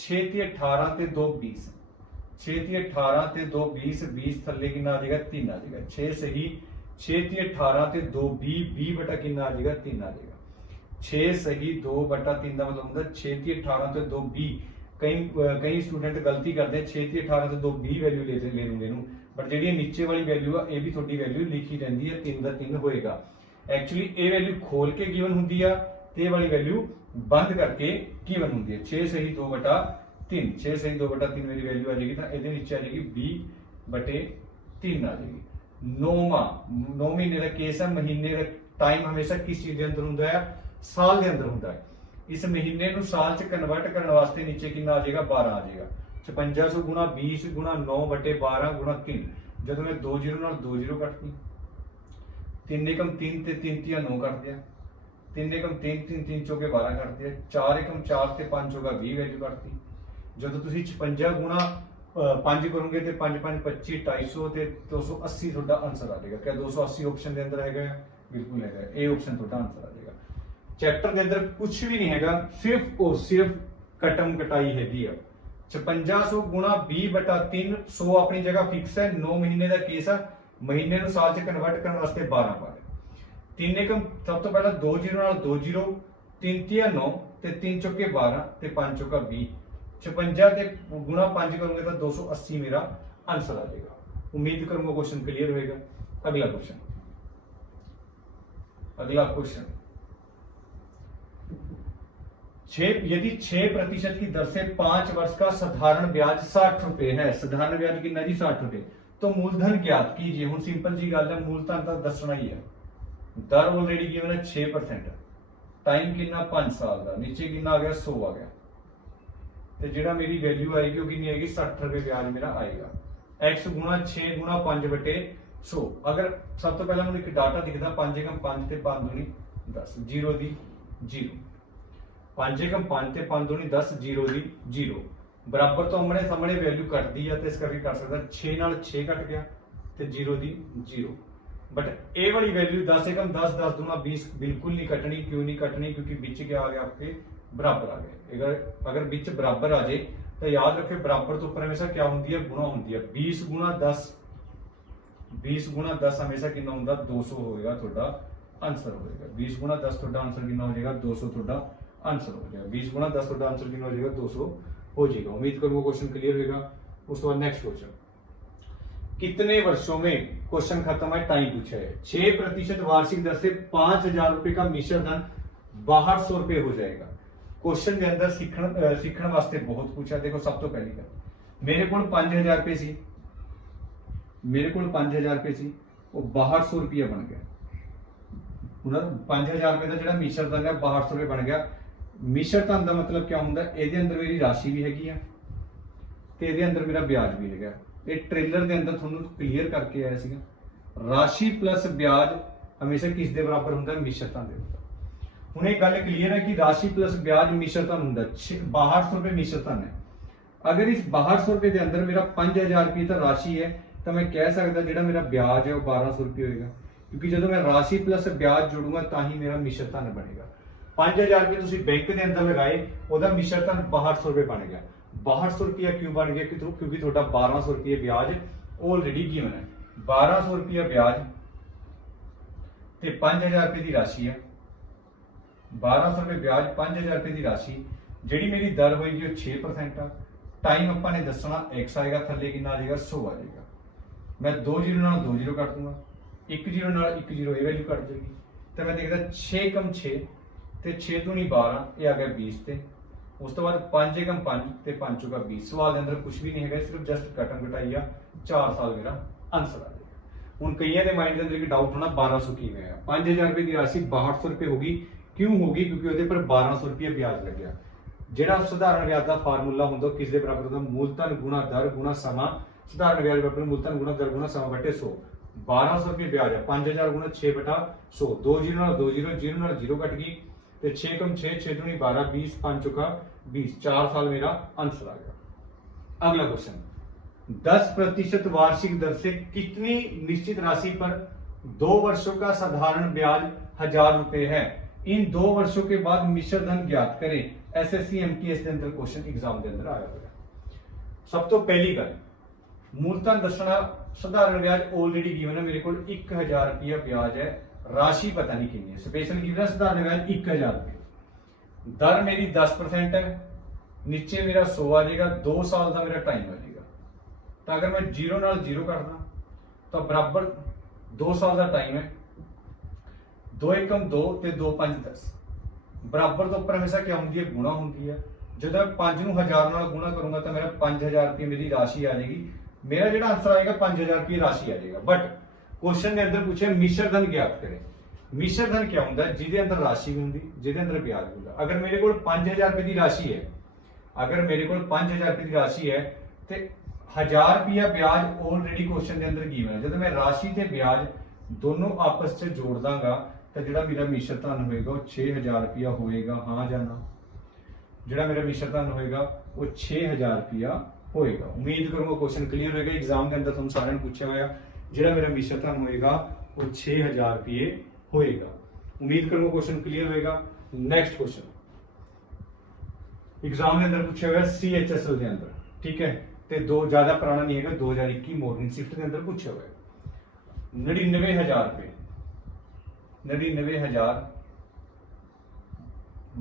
6 ती 18 ते 2 20 6 ती 18 ते 2 20 20 थले कितना आ जाएगा 3 आ जाएगा 6 सही 6 ती 18 ते 2 20 20 बटा कितना आ जाएगा 3 आ जाएगा 6 सही 2/3 का मतलब होता 6 ती 18 ते 2 20 कई स्टूडेंट गलती करते हैं 6 ती 18 ते 2 20 वैल्यू ले लूंगे बट जी नीचे वाली वैल्यू आ ये भी थोड़ी वैल्यू लिखी रहती है 3 का 3 होएगा एक्चुअली ये वैल्यू खोल के गिवन होंगी है ते वाली वैल्यू बंद करके गिवन होंगी है 6 सही 2/3 6 सही 2/3 मेरी वैल्यू आ जाएगी तो ये नीचे आ जाएगी 20/3 आ जाएगी 9 महीने का केस है महीने का टाइम हमेशा किस चीज के अंदर होंगे है साल के अंदर होंगे है इस महीने को साल च कन्वर्ट करने वास्ते नीचे कितना आ जाएगा 12 आ जाएगा 5600 गुणा 20 गुणा 9/12 गुणा 3 जो मैं 2 0 नाल 2 0 कटती 3 एकम 3 ते 3 तिया 9 कर दिया 3 एकम 3 3 3 चौके 12 कर दिया 4 एकम 4 ते 5 चौका 20 वैल्यू करती जो तुसी 56 गुणा 5 करोगे तो 5 5 25 250 ते 280 ਤੁਹਾਡਾ आंसर आ जाएगा क्या 280 ऑप्शन के अंदर हैगा बिल्कुल हैगा ए ऑप्शन ਤੁਹਾਡਾ आंसर आ जाएगा चैप्टर के अंदर कुछ भी नहीं हैगा सिर्फ और सिर्फ कटम कटाई हैगी है 5600 गुणा 20/3 100 अपनी जगह फिक्स है 9 महीने का केस है महीने साल च कन्वर्ट करने वास्ते 12 पा 3 एकम सब तो पहला 2 0 नाल 2 0 3 तिया 9 ਤੇ 3 ਚੌਕੇ 12 ਤੇ 5 ਚੌਕਾ 20 56 ਤੇ ਗੁਣਾ 5 करूंगे तो 280 मेरा आंसर आ जाएगा। उम्मीद करूंगा क्वेश्चन क्लियर होगा। अगला क्वेश्चन यदि 6% की दर से 5 वर्ष का साधारण ब्याज 60 रुपए है, साधारण ब्याज कितना जी 60 रुपए, तो मूलधन ज्ञात कीजिए। हुण सिंपल जी गल है, मूलधन तो दसना ही है। दर ऑलरेडी गिवन है 6%, टाइम कितना 5 साल का, नीचे कितना आ गया 100 आ गया, तो जिहड़ा मेरी वैल्यू आएगी वो कितनी आएगी 60 रुपए ब्याज मेरा आएगा। x गुणा 6 गुणा 5 बटे 100। अगर सब तो पहला मुझे एक डाटा दिखता 5 एकम 5 ते 5 दूनी 10, 0 दी 0, 5 एकम 5 ते 5 दूनी 10, 0 दी 0, बराबर तो हमने सामने वैल्यू कटती है, तो इस करके कर सकता 6 नाल 6 कट गया तो 0 दी 0। बट ए वाली वैल्यू 10 एकम 10, 10 दूना 20 बिल्कुल नहीं कटनी। क्यों नहीं कटनी? क्योंकि बीच क्या आ गया आपके बराबर आ गए। अगर बीच बराबर आ जाए तो याद रखें बराबर तो ऊपर हमेशा क्या होती है गुणा होती है। 20 गुणा 10 हमेशा कितना होता 200 होगा, थोड़ा आंसर हो जाएगा। 20 गुणा 10 थोड़ा आंसर कितना हो जाएगा 200, थोड़ा आंसर हो जाएगा। 20 गुणा 10 थोड़ा आंसर कितना हो जाएगा 200 हो जाएगा। उम्मीद करूंगा क्वेश्चन क्लियर होगा। उसके बाद नेक्स्ट क्वेश्चन, कितने वर्षों में, क्वेश्चन खत्म है, टाइम पूछा है। 6% वार्षिक दर से 5000 रुपए का मिश्र धन 6200 रुपए हो जाएगा। क्वेश्चन के अंदर सीखने वास्ते बहुत पूछा। देखो सब तो पहली गल मेरे को 5000 रुपए सी, मेरे को 5000 रुपए सी, वो 6200 रुपया बन गया। 5000 रुपए का जो मिश्र धन है 6200 रुपए बन गया। मिश्र धन का मतलब क्या होंगे, ये अंदर मेरी राशि भी हैगी है ते इहदे अंदर मेरा ब्याज भी है। ये ट्रेलर के अंदर थोड़ा क्लीयर करके आया सीगा। राशि प्लस ब्याज हमेशा किस दे बराबर होंगे, मिश्र धन दे। हुण एक गल क्लीयर है कि राशि प्लस ब्याज मिश्र धन होंगे। 6200 रुपए मिश्र धन है। अगर इस 6200 रुपए के अंदर मेरा 5000 रुपये तो राशि है, तो मैं कह सकता जो मेरा ब्याज है वो 1200 रुपये होगा, क्योंकि जो मैं राशि प्लस ब्याज जोड़ूंगा तो ही मेरा मिश्र धन बनेगा। 5000 रुपये तुम बैंक के अंदर लगाए, वह मिश्र धन 6200 रुपये बन गया। 6200 रुपया क्यों बन गया? क्योंकि थोड़ा 1200 रुपये ब्याज ऑलरेडी गिवन है। 1200 रुपया ब्याज ते 5000 रुपये की राशि है। 1200 रुपये ब्याज 5000 रुपये की राशि, जी मेरी दर होगी वो 6%। टाइम अपा ने दसना x आएगा, थले कितना आ जाएगा 100 आ जाएगा। मैं 2 जीरो नाल 2 जीरो कट दूंगा, 1 जीरो नाल 1 जीरो ये वैल्यू कट जाएगी। तो मैं देखता 6 कम 6 ते 6 दूनी 12, ये आ गया 20 ते। उस तो बाद 5 कम 5 ते 5 चौका 20। सवाल के अंदर कुछ भी नहीं है, सिर्फ जस्ट कटन घटाई आ 4 साल मेरा आंसर आ जाएगा। हुण कईयां दे माइंड के अंदर एक डाउट होना 1200 किवें है। 5000 रुपये की राशि 6200 रुपये होगी, क्यों होगी? क्योंकि उसके पर 1200 रुपये ब्याज लग गया। ਜਿਹੜਾ साधारण ब्याज का फार्मूला होंगे किस दे बराबर होता, मूलधन गुणा दर गुणा समा। साधारण ब्याज बराबर मूलधन गुणा दर गुणा समा बटे 100। 1200 रुपये ब्याज है, 5000 गुणा 6 बटा 100। 2 जीरो नाल 2 जीरो, जीरो नाल जीरो कट गई, तो 6 कम 6, 6 दूनी 12, 20, 5 चौका 20, 4 साल मेरा आंसर आ गया। अगला क्वेश्चन, 10% वार्षिक दर से कितनी निश्चित राशि पर 2 वर्षों का साधारण ब्याज 1000 रुपए है। इन 2 वर्षों के बाद मिश्र धन ज्ञात करें। SSC MTS के अंदर क्वेश्चन एग्जाम के अंदर आया हुआ। सब तो पहली गल मूलधन दसना, साधारण ब्याज ऑलरेडी गिवन है, मेरे को 1000 रुपया ब्याज है, राशि पता नहीं कितनी है। स्पेशल गिवन है साधारण ब्याज 1000 रुपये, दर मेरी 10% है, नीचे मेरा 100 आ जाएगा, 2 साल का मेरा टाइम आ जाएगा। तो अगर मैं जीरो नाल जीरो करदा तो बराबर 2 साल का टाइम है। 2 एकम 2 ते 2 5 10, बराबर तो उपर हमेशा क्या होंगी है गुणा होंगी है। जो मैं 5 नूं 1000 नाल गुणा करूंगा तो मेरा 5000 रुपये मेरी राशि आ जाएगी। मेरा जो आंसर आएगा 5000 रुपये राशि आ जाएगा। बट क्वेश्चन के अंदर पूछे मिश्र धन ज्ञात करें। मिश्र धन क्या होंगे, जिहदे अंदर राशि भी होंगी, जिहदे अंदर ब्याज होगा। अगर मेरे को 5000 रुपये की राशि है, अगर मेरे को 5000 रुपये की राशि है तो 1000 रुपया ब्याज ऑलरेडी क्वेश्चन के अंदर गिवन है। जो मैं राशि ते ब्याज दोनों आपस से जोड़ दांगा तो जो मेरा मिश्र धन होएगा वो 6000 रुपया होएगा। हाँ जाना, जो मेरा मिश्र धन होएगा वो 6000 रुपया होएगा। उम्मीद करूंगा क्वेश्चन क्लियर होएगा। एग्जाम के अंदर तुम सारे ने पूछा हुआ, जो मेरा मिश्र धन होएगा वो 6000 रुपये होएगा। उम्मीद करूंगा क्वेश्चन क्लियर होएगा। नेक्स्ट क्वेश्चन एग्जाम के अंदर पूछा हुआ CHSL के अंदर, ठीक है, तो दो ज्यादा पुराना नहीं है, 2021 मॉर्निंग शिफ्ट के अंदर पूछा हुआ है। 99000 रुपये, 99000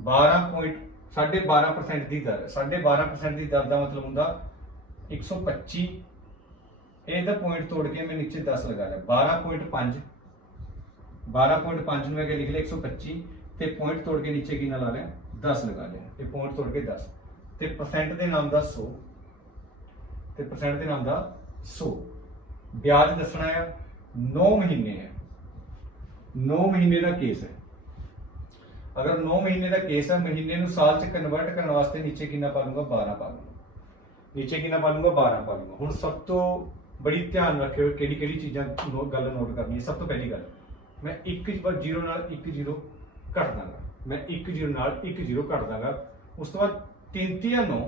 12.5% ਦੀ ਦਰ, 12.5% ਦੀ ਦਰ ਦਾ ਮਤਲਬ ਹੁੰਦਾ 125, ਇਹਦਾ ਪੁਆਇੰਟ ਤੋੜ ਕੇ ਮੈਂ ਨੀਚੇ 10 ਲਗਾ ਲਿਆ, 12.5 ਨੂੰ मैं लिख लिया 125 ਤੇ ਪੁਆਇੰਟ ਤੋੜ ਕੇ ਨੀਚੇ ਕਿੰਨਾ ਲਾ ਲਿਆ 10 ਲਗਾ ਲਿਆ, ਤੇ ਪੁਆਇੰਟ ਤੋੜ ਕੇ 10 ਤੇ ਪਰਸੈਂਟ ਦੇ ਨਾਮ ਦਾ 100 ਤੇ ਪਰਸੈਂਟ ਦੇ ਨਾਮ ਦਾ 100। ਵਿਆਜ ਦੱਸਣਾ ਹੈ 9 ਮਹੀਨੇ ਹੈ, 9 ਮਹੀਨੇ ਦਾ ਕੇਸ ਹੈ। ਅਗਰ 9 ਮਹੀਨੇ ਦਾ ਕੇਸ ਹੈ, ਮਹੀਨੇ ਨੂੰ ਸਾਲ ਚ ਕਨਵਰਟ ਕਰਨ ਵਾਸਤੇ ਨੀਚੇ ਕਿੰਨਾ ਪਾ ਲੂੰਗਾ 12 ਪਾ ਲੂੰਗਾ, ਨੀਚੇ ਕਿੰਨਾ ਪਾ ਲੂੰਗਾ 12 ਪਾ ਲੂੰਗਾ। ਹੁਣ ਸਭ ਤੋਂ ਬੜੀ ਧਿਆਨ ਰੱਖਿਓ ਕਿਹੜੀ ਕਿਹੜੀ ਚੀਜ਼ਾਂ ਗੱਲ ਨੋਟ ਕਰਨੀ ਹੈ। ਸਭ ਤੋਂ ਪਹਿਲੀ ਗੱਲ, मैं 1 ਨਾਲ 1 0 ਕੱਟ ਦਾਂਗਾ, मैं 1 0 ਨਾਲ 1 0 ਕੱਟ ਦਾਂਗਾ। ਉਸ ਤੋਂ ਬਾਅਦ 3 3 9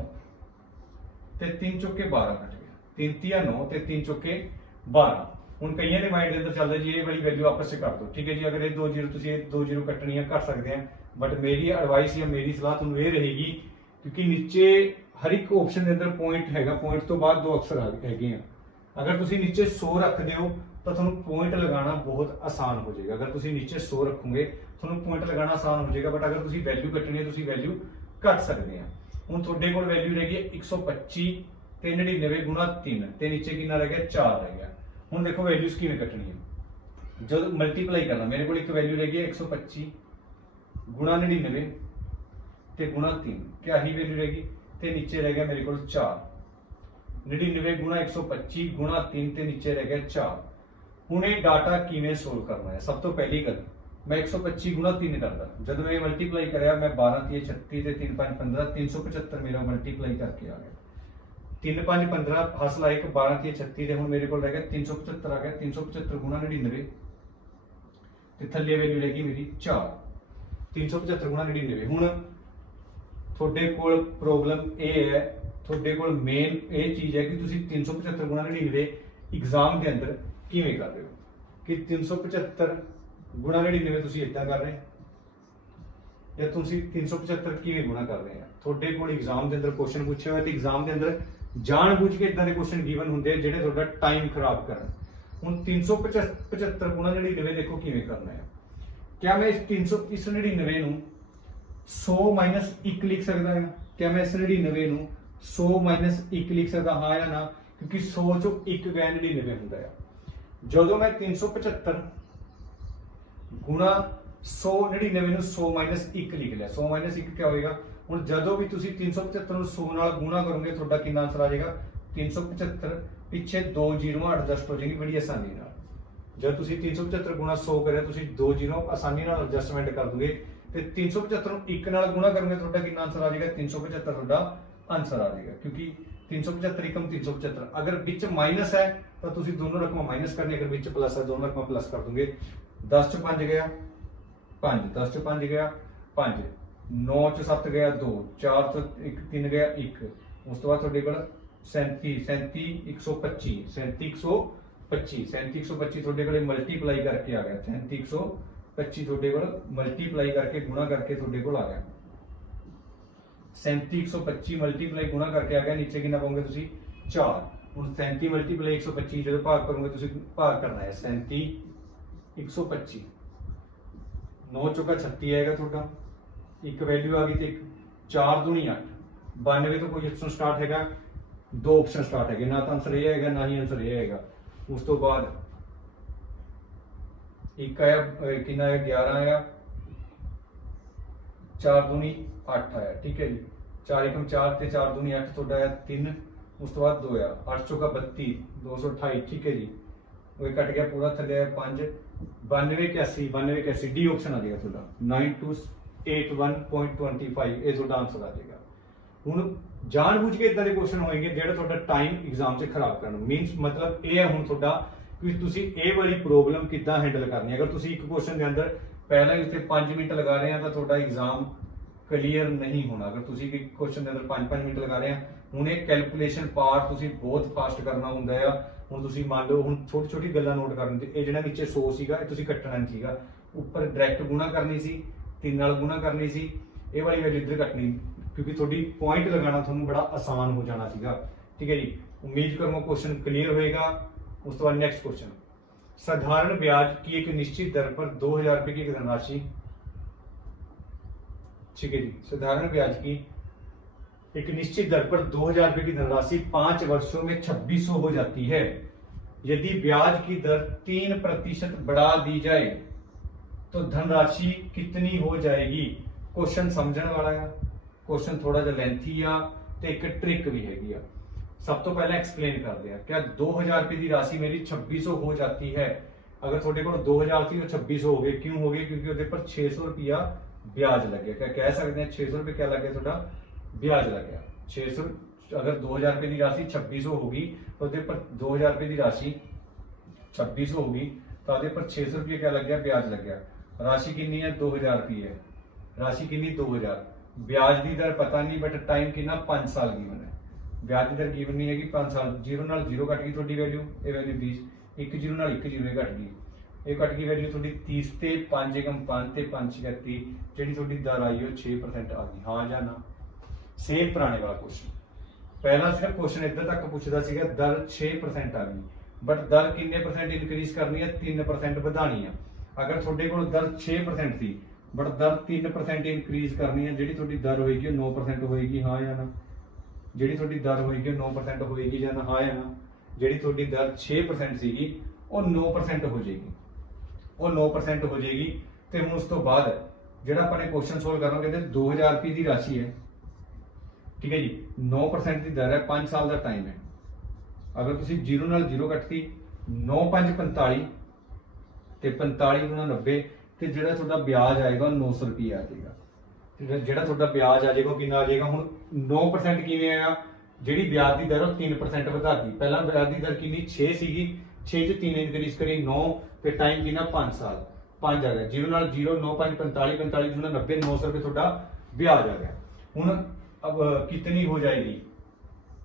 ਤੇ 3 ਚੌਕੇ 12 ਕੱਟ ਗਿਆ, 3 3 9 ਤੇ 3 ਚੌਕੇ 12। ਹੁਣ ਕਈਆਂ ਦੇ ਮਾਈਂਡ ਦੇ ਅੰਦਰ ਚੱਲਦਾ ਜੀ ਇਹ ਵਾਲੀ ਵੈਲਿਊ ਆਪਸ ਵਿੱਚ ਕੱਟ ਦੋ, ਠੀਕ ਹੈ ਜੀ। ਅਗਰ ਇਹ 2 0 ਤੁਸੀਂ ਇਹ 2 0 ਕੱਟਣੀ ਹੈ ਕਰ ਸਕਦੇ ਆ, ਬਟ ਮੇਰੀ ਐਡਵਾਈਸ ਜਾਂ ਮੇਰੀ ਸਲਾਹ ਤੁਹਾਨੂੰ ਇਹ ਰਹੇਗੀ, ਕਿਉਂਕਿ ਨੀਚੇ ਹਰ ਇੱਕ ਆਪਸ਼ਨ ਦੇ ਅੰਦਰ ਪੁਆਇੰਟ ਹੈਗਾ, ਪੁਆਇੰਟ ਤੋਂ ਬਾਅਦ ਦੋ ਅਕਸਰ ਹੈਗੇ ਆ। ਅਗਰ ਤੁਸੀਂ ਨੀਚੇ 100 ਰੱਖਦੇ ਹੋ ਤਾਂ ਤੁਹਾਨੂੰ ਪੁਆਇੰਟ ਲਗਾਉਣਾ ਬਹੁਤ ਆਸਾਨ ਹੋ ਜਾਏਗਾ। ਅਗਰ ਤੁਸੀਂ ਨੀਚੇ 100 ਰੱਖੋਗੇ ਤੁਹਾਨੂੰ ਪੁਆਇੰਟ ਲਗਾਉਣਾ ਆਸਾਨ ਹੋ ਜਾਏਗਾ, ਬਟ ਅਗਰ ਤੁਸੀਂ ਵੈਲਿਊ ਕੱਟਣੀ ਹੈ ਤੁਸੀਂ ਵੈਲਿਊ ਕੱਟ ਸਕਦੇ ਆ। ਹੁਣ ਤੁਹਾਡੇ ਕੋਲ ਵੈਲਿਊ ਰਹਿ ਗਈ 125 ਤੇ 99 ਗੁਣਾ 3 ਤੇ ਨੀਚੇ ਕਿੰਨਾ ਰਹਿ ਗਿਆ 4 ਰਹਿ ਗਿਆ। ਹੁਣ ਦੇਖੋ ਵੈਲਿਊਜ਼ ਕਿਵੇਂ ਕੱਟਣੀ ਹੈ। ਜਦੋਂ ਮਲਟੀਪਲਾਈ ਕਰਨਾ, ਮੇਰੇ ਕੋਲ ਇੱਕ ਵੈਲਿਊ ਰਹਿ ਗਈ 125 ਗੁਣਾ 99 ਤੇ ਗੁਣਾ 3, ਕਿਆ ਹੀ ਵੈਲਿਊ ਰਹਿ ਗਈ ਤੇ ਨੀਚੇ ਰਹਿ ਗਿਆ ਮੇਰੇ ਕੋਲ 4। 99 ਗੁਣਾ 125 ਗੁਣਾ 3 ਤੇ ਨੀਚੇ ਰਹਿ ਗਿਆ 4। ਹੁਣ ਇਹ ਡਾਟਾ ਕਿਵੇਂ ਸੋਲਵ ਕਰਨਾ ਹੈ। ਸਭ ਤੋਂ ਪਹਿਲੀ ਗੱਲ, ਮੈਂ 125 ਗੁਣਾ 3 ਕਰਦਾ, ਜਦੋਂ ਮੈਂ ਮਲਟੀਪਲਾਈ ਕਰਿਆ ਮੈਂ 12 3 36 ਤੇ 3 5 15 375 ਮੇਰਾ ਮਲਟੀਪਲਾਈ ਕਰਕੇ ਆ ਗਿਆ। 3 5 15 ਹਾਸਲ 1 12 3 36 ਤੇ ਹੁਣ ਮੇਰੇ ਕੋਲ ਰਹਿ ਗਿਆ 375 ਆ ਗਿਆ। 375 ਗੁਣਾ 99 ਤੇ ਥੱਲੇ ਵੈਲਿਊ ਰਹਿ ਗਈ ਮੇਰੀ 4। 375 ਗੁਣਾ 99। ਹੁਣ ਤੁਹਾਡੇ ਕੋਲ ਪ੍ਰੋਬਲਮ ਇਹ ਹੈ, ਤੁਹਾਡੇ ਕੋਲ ਮੇਨ ਇਹ ਚੀਜ਼ ਹੈ ਕਿ ਤੁਸੀਂ 375 ਗੁਣਾ 99 ਐਗਜ਼ਾਮ ਦੇ ਅੰਦਰ ਕਿਵੇਂ ਕਰ ਰਹੇ ਹੋ, ਕਿ 375 ਗੁਣਾ 99 ਤੁਸੀਂ ਇਦਾਂ ਕਰ ਰਹੇ ਜਾਂ ਤੁਸੀਂ 375 ਕਿਵੇਂ ਗੁਣਾ ਕਰ ਰਹੇ ਆ। ਤੁਹਾਡੇ ਕੋਲ ਐਗਜ਼ਾਮ ਦੇ ਅੰਦਰ ਕੁਐਸਚਨ ਪੁੱਛਿਆ ਹੋਇਆ ਤੇ ਐਗਜ਼ਾਮ ਦੇ ਅੰਦਰ ਜਾਣਬੁੱਝ ਕੇ ਇਦਾਂ ਦੇ ਕੁਐਸਚਨ ਗਿਵਨ ਹੁੰਦੇ ਆ ਜਿਹੜੇ ਤੁਹਾਡਾ ਟਾਈਮ ਖਰਾਬ ਕਰਨ। ਹੁਣ 375 ਗੁਣਾ 99 ਦੇਖੋ ਕਿਵੇਂ ਕਰਨਾ ਹੈ। क्या मैं इस 99 ਨੂੰ 100 ਮਾਈਨਸ 1 ਲਿਖ ਸਕਦਾ ਹਾਂ? क्या मैं इस 99 ਨੂੰ 100 ਮਾਈਨਸ 1 ਲਿਖ ਸਕਦਾ ਹਾਂ ਜਾਂ ਨਾ? ਕਿਉਂਕਿ 100 ਚੋਂ 1 ਗਿਆ 99 ਹੁੰਦਾ ਆ। ਜਦੋਂ ਮੈਂ 375 ਗੁਣਾ 100 99 ਨੂੰ 100 ਮਾਈਨਸ 1 ਲਿਖ ਲਿਆ, 100 ਮਾਈਨਸ 1 क्या ਹੋਏਗਾ? ਹੁਣ ਜਦੋਂ ਵੀ ਤੁਸੀਂ 375 ਨੂੰ 100 ਨਾਲ ਗੁਣਾ ਕਰੋਗੇ ਤੁਹਾਡਾ ਕਿੰਨਾ ਆਨਸਰ ਆ ਜਾਏਗਾ 375। ਪਿੱਛੇ 2 ਜ਼ੀਰੋਆਂ ਐਡਜਸਟ ਹੋ ਜਾਣਗੇ ਬੜੀ ਆਸਾਨੀ ਨਾਲ। जब तुसी 375 गुणा 100 करे तुसी 2 जीरो आसानी नाल एडजस्टमेंट कर दोगे ते 375 ਨੂੰ 1 ਨਾਲ ਗੁਣਾ ਕਰੋਗੇ ਤੁਹਾਡਾ ਕਿੰਨਾ ਆਨਸਰ ਆ ਜਾਏਗਾ 375 ਤੁਹਾਡਾ ਆਨਸਰ ਆ ਜਾਏਗਾ। ਕਿਉਂਕਿ 375 एकम 375 ਅਗਰ ਵਿੱਚ ਮਾਈਨਸ ਹੈ ਤਾਂ ਤੁਸੀਂ ਦੋਨੋਂ ਰਕਮਾਂ ਮਾਈਨਸ ਕਰਨੀ, ਅਗਰ ਵਿੱਚ ਪਲੱਸ ਹੈ ਦੋਨੋਂ ਰਕਮਾਂ ਪਲੱਸ ਕਰ ਦੋਗੇ। 10 ਚ 5 ਗਿਆ 5, 10 ਚ 5 ਗਿਆ 5, 9 ਚ 7 ਗਿਆ 2, 4 ਚ 1 3 ਗਿਆ 1। ਉਸ ਤੋਂ ਬਾਅਦ ਤੁਹਾਡੇ ਕੋਲ 37 125 37 125 ਤੁਹਾਡੇ ਕੋਲ ਮਲਟੀਪਲਾਈ ਕਰਕੇ ਆ ਗਿਆ। 37 125 ਤੁਹਾਡੇ ਕੋਲ ਮਲਟੀਪਲਾਈ ਕਰਕੇ ਗੁਣਾ ਕਰਕੇ ਤੁਹਾਡੇ ਕੋਲ ਆ ਗਿਆ। 37 125 ਮਲਟੀਪਲਾਈ ਗੁਣਾ ਕਰਕੇ ਆ ਗਿਆ। ਨੀਚੇ ਕਿੰਨਾ ਪਾਉਂਗੇ ਤੁਸੀਂ 4। ਹੁਣ 37 ਮਲਟੀਪਲਾਈ 125 ਜਦੋਂ ਭਾਗ ਕਰੋਗੇ ਤੁਸੀਂ ਭਾਗ ਕਰਨਾ ਹੈ 37 125 9 ਚੌਕਾ 36 ਆਏਗਾ ਤੁਹਾਡਾ। ਇੱਕ ਵੈਲਿਊ ਆ ਗਈ ਤੇ 4 दूनी 8। 92 ਤੋਂ ਕੋਈ ਆਪਸ਼ਨ ਸਟਾਰਟ ਹੈਗਾ, ਦੋ ਆਪਸ਼ਨ ਸਟਾਰਟ ਹੈਗੇ, ਨਾ ਤਾਂ ਆਨਸਰ ਇਹ ਆਏਗਾ ਨਾ ਹੀ ਆਨਸਰ ਇਹ ਆਏਗਾ। ਉਸ ਤੋਂ ਬਾਅਦ ਇੱਕ ਆਇਆ ਕਿੰਨਾ ਆਇਆ 11 ਆਇਆ, 4 दूनी 8 ਆਇਆ। ਠੀਕ ਹੈ ਜੀ, 4 एकम 4 ਤੇ 4 दूनी 8 ਤੁਹਾਡਾ ਆਇਆ 3। ਉਸ ਤੋਂ ਬਾਅਦ 2 ਆਇਆ 8 ਚੌਕਾ 32 228। ਠੀਕ ਹੈ ਜੀ, ਉਹ ਕੱਟ ਗਿਆ ਪੂਰਾ ਥੱਲੇ ਆਇਆ 5 92 81 ਡੀ ਆਪਸ਼ਨ ਆ ਜਾਏਗਾ ਤੁਹਾਡਾ 9281.25 ਇਹ ਤੁਹਾਡਾ ਆਨਸਰ ਆ ਜਾਏਗਾ। ਹੁਣ ਜਾਣਬੁੱਝ ਕੇ ਇਦਾਂ ਦੇ ਕੁਐਸਚਨ ਹੋਣਗੇ ਜਿਹੜੇ ਤੁਹਾਡਾ ਟਾਈਮ ਐਗਜ਼ਾਮ 'ਚ ਖਰਾਬ ਕਰਨ। ਮੀਨਸ ਮਤਲਬ ਇਹ ਹੈ ਹੁਣ ਤੁਹਾਡਾ ਕਿ ਤੁਸੀਂ ਇਹ ਵਾਲੀ ਪ੍ਰੋਬਲਮ ਕਿੱਦਾਂ ਹੈਂਡਲ ਕਰਨੀ ਹੈ। ਅਗਰ ਤੁਸੀਂ ਇੱਕ ਕੁਐਸਚਨ ਦੇ ਅੰਦਰ ਪਹਿਲਾਂ ਹੀ ਉੱਤੇ 5 ਮਿੰਟ ਲਗਾ ਰਹੇ ਆ ਤਾਂ ਤੁਹਾਡਾ ਐਗਜ਼ਾਮ ਕਲੀਅਰ ਨਹੀਂ ਹੋਣਾ। ਅਗਰ ਤੁਸੀਂ ਇੱਕ ਕੁਐਸਚਨ ਦੇ ਅੰਦਰ 5 ਮਿੰਟ ਲਗਾ ਰਹੇ ਆ, ਹੁਣ ਇਹ ਕੈਲਕੂਲੇਸ਼ਨ ਪਾਰਟ ਤੁਸੀਂ ਬਹੁਤ ਫਾਸਟ ਕਰਨਾ ਹੁੰਦਾ ਆ। ਹੁਣ ਤੁਸੀਂ ਮੰਨ ਲਓ ਹੁਣ ਛੋਟੀ ਗੱਲਾਂ ਨੋਟ ਕਰਨ ਤੇ ਇਹ ਜਿਹੜਾ ਨੀਚੇ 100 ਸੀਗਾ ਇਹ ਤੁਸੀਂ ਕੱਟਣਾ ਨਹੀਂ ਸੀਗਾ, ਉੱਪਰ ਡਾਇਰੈਕਟ ਗੁਣਾ ਕਰਨੀ ਸੀ, 3 ਨਾਲ ਗੁਣਾ ਕਰਨੀ ਸੀ, ਇਹ ਵਾਲੀ ਵੈਲਿਊ ਇੱਧਰ ਕੱਟਣੀ ਕਿਉਂਕਿ ਤੁਹਾਡੀ ਪੁਆਇੰਟ ਲਗਾਉਣਾ ਤੁਹਾਨੂੰ ਬੜਾ ਆਸਾਨ ਹੋ ਜਾਣਾ ਸੀਗਾ। ठीक है जी, उम्मीद करूंगा क्वेश्चन क्लियर होएगा। उस बाद नेक्स्ट क्वेश्चन, साधारण ब्याज की एक निश्चित दर पर 2000 रुपए की धनराशि ठीक है जी। साधारण ब्याज की एक निश्चित दर पर 2,000 रुपए की धनराशि 5 वर्षों में 2600 हो जाती है। यदि ब्याज की दर 3% बढ़ा दी जाए तो धनराशि कितनी हो जाएगी? क्वेश्चन समझने वाला है, क्वेश्चन थोड़ा जा लेंथी आ ते एक ट्रिक भी हैगी आ। सब तो पहले एक्सप्लेन कर दिया क्या 2,000 रुपए की राशि मेरी 2600 हो जाती है। अगर थोड़े को 2,000 थी तो 2600 हो गए, क्यों हो गए? क्योंकि उसके पर 600 रुपया ब्याज लग गया। क्या कह सकते हैं 600 रुपये क्या लग गया? थोड़ा ब्याज लग गया 600। अगर 2,000 रुपए की राशि 2600 होगी तो उसके पर 2,000 रुपए की राशि 2600 होगी तो उसके पर 600 रुपये क्या लग गया? ब्याज लग गया। राशि कितनी है? 2,000 रुपये है। राशि कितनी? 2,000। ब्याज की दर पता नहीं बट टाइम कितना? 5 साल गिवन है। ब्याज की दर गिवन नहीं है 5 साल। जीरो नाल जीरो कट गई थोड़ी वैल्यू, ये वैल्यू 20। एक जीरो नाल एक जीरो कट गई, ये कट गई वैल्यू थोड़ी 30 ते 5 एकम 5 ते 5 31 जी थोड़ी दर आई हो 6% आ गई। हाँ या ना? सेम पुराने वाला क्वेश्चन। पहला सिर्फ क्वेश्चन इधर तक पूछता सीगा दर 6% आ गई, बट दर किन्ने परसेंट इनक्रीज करनी है? 3% ਵਧਾਣੀ है। अगर थोड़े को दर 6% थी बट दर 3% इनक्रीज करनी है, जी थोड़ी दर होगी 9% होगी। हाँ या ना? जी थोड़ी दर होगी 9% होगी या ना? हाँ या ना? जी थोड़ी दर 6% सीगी वो 9% हो जाएगी, वो 9% हो जाएगी। तो हम उस तो बाद ਜਿਹੜਾ ਆਪਾਂ ਨੇ क्वेश्चन सोल्व करना कहते 2,000 रुपये की राशि है, ठीक है जी। 9% की दर है, 5 साल का टाइम है। अगर तुम जीरो नाल जीरो कटती 9 5 45 ते 45 गुणा 90 ते ਜਿਹੜਾ ਤੁਹਾਡਾ ब्याज आएगा 900 रुपये आ जाएगा। ਜਿਹੜਾ ਤੁਹਾਡਾ ब्याज आ जाएगा कितना आ जाएगा? ਹੁਣ 9% ਕਿਵੇਂ ਆਇਆ? ਜਿਹੜੀ ब्याज की दर 3% ਵਧਾਤੀ। ਪਹਿਲਾਂ ब्याज की दर कितनी 6 ਸੀਗੀ, 6 ਚ 3 ਇਨਕਰੀਜ਼ ਕਰੀ 9 ਤੇ ਟਾਈਮ ਕਿੰਨਾ 5 ਸਾਲ। 5 आ गया। जीरो नाल जीरो 9 5 45 45 गुणा 90 900 रुपये ਤੁਹਾਡਾ ब्याज आ गया। ਹੁਣ अब कितनी हो जाएगी?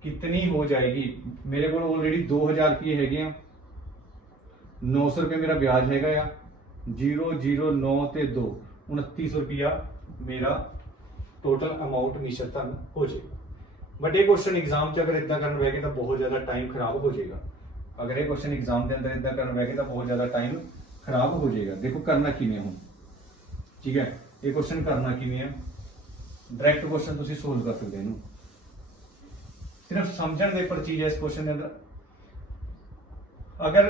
कितनी हो जाएगी? मेरे को ऑलरेडी 2,000 रुपये है, 900 रुपये मेरा ब्याज है, 0 0 9 ते 2 2900 रुपया मेरा टोटल अमाउंट मिश्र धन हो जाएगा। बट ये क्वेश्चन एग्जाम च अगर इदा करन बैठे तो बहुत ज्यादा टाइम खराब हो जाएगा। अगर ये क्वेश्चन एग्जाम के अंदर इदा करन बैठे तो बहुत ज्यादा टाइम खराब हो जाएगा। देखो करना किवें हुण, ठीक है। ये क्वेश्चन करना किवें है? डायरैक्ट क्वेश्चन तुसीं सोल्व कर सकते हैं, सिर्फ समझण दे पर चीज है इस क्वेश्चन के अंदर। अगर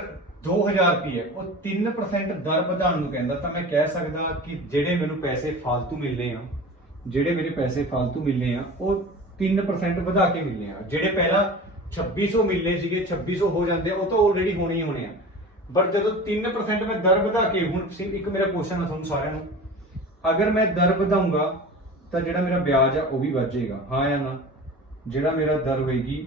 2,000 रुपये वो 3% दर ਵਧਾਉਣ ਨੂੰ ਕਹਿੰਦਾ ਤਾਂ मैं कह सकता कि ਜਿਹੜੇ ਮੈਨੂੰ पैसे फालतू मिलने हैं, ਜਿਹੜੇ ਮੇਰੇ पैसे फालतू मिलने हैं वो 3% ਵਧਾ के मिलने हैं। ਜਿਹੜੇ ਪਹਿਲਾਂ 2600 मिलने ਸੀਗੇ 2600 हो जाते हैं, वो तो ऑलरेडी होने ही होने हैं। बट जो 3% मैं दर ਵਧਾ के ਹੁਣ एक मेरा क्वेश्चन है ਤੁਹਾਨੂੰ ਸਾਰਿਆਂ ਨੂੰ, अगर मैं दर ਵਧਾਉਂਗਾ ਤਾਂ ਜਿਹੜਾ ਮੇਰਾ ब्याज है वो भी ਵੱਧ ਜਾਏਗਾ। हाँ या ना? ਜਿਹੜਾ ਮੇਰਾ दर होएगी,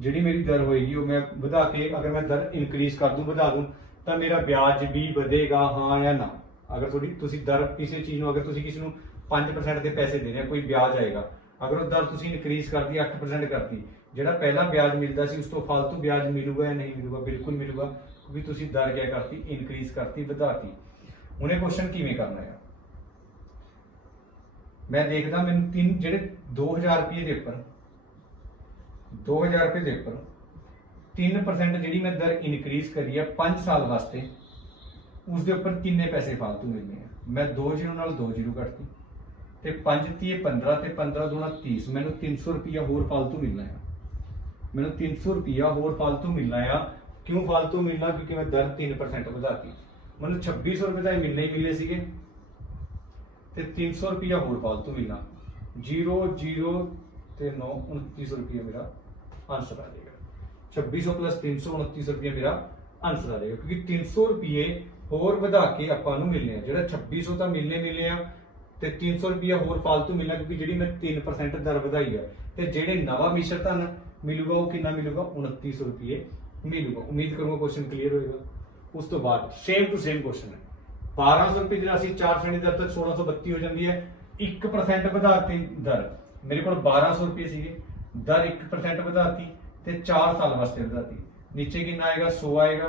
ਜਿਹੜੀ मेरी दर होएगी वो मैं ਵਧਾ के, अगर मैं दर इनक्रीज कर दूं ਵਧਾ दूं तो मेरा ब्याज भी ਵਧੇਗਾ। हाँ या ना? अगर थोड़ी तुसी दर किसी चीज ਨੂੰ, अगर तुसी किसी ਨੂੰ 5% ਦੇ ਪੈਸੇ ਦੇ ਰਹੇ ਹੋ, ਕੋਈ ब्याज आएगा। अगर वो दर तुसी इनक्रीज करती 8% करती, ਜਿਹੜਾ ਪਹਿਲਾ ब्याज मिलता सी उस तो फालतू ब्याज मिलूगा या नहीं मिलूगा? बिल्कुल मिलूगा, क्योंकि तुसी दर क्या करती? इनक्रीज करती, ਵਧਾਤੀ। ਹੁਣ ਇਹ क्वेश्चन किवें करना है? मैं देखदा मैनूं तीन ਜਿਹੜੇ 2,000 रुपये ਦੇ ਉੱਪਰ 2,000 रुपये के उपर 3% जी मैं दर इनक्रीज करी है 5 साल वास्ते, उसके उपर किन्ने पैसे फालतू मिलने हैं? मैं 2 जीरो नाल 2 जीरो कटती ते 5 30 15 ते 15 दूना 30, मैनू 300 रुपया होर फालतू मिलना है। मैनू 300 रुपया होर फालतू मिलना है। क्यों फालतू मिलना? क्योंकि मैं दर 3% ਵਧਾਤੀ। मैनू 2600 रुपये तो मिलने ही मिले सीगे ते 300 रुपया होर फालतू मिलना। 0 0 ते 9 2900 रुपया मेरा आंसर आ जाएगा। 2600 प्लस 300 2900 रुपया मेरा आंसर आ जाएगा, क्योंकि 300 रुपये होर ਵਧਾ के आपां नूं मिलने, जो 2600 तो मिलने आ ते 300 रुपया होर फालतू मिलना, क्योंकि जी मैं 3% दर ਵਧਾਈ है। तो जेडे नवा मिश्र धन मिलूगा वो कितना मिलूगा? 2900 रुपये मिलूगा। उम्मीद करूंगा क्वेश्चन क्लीयर होगा। उस तो बाद सेम टू सेम क्वेश्चन है। 1200 रुपये की राशि 4% दर तक 1632 हो जाती है। 1% ਵਧਾਤੀ दर, मेरे को 1200 रुपये सीगे, दर 1% ਵਧਾਤੀ ਤੇ 4 साल वास्ते ਵਧਾਤੀ। नीचे कितना आएगा? 100 आएगा।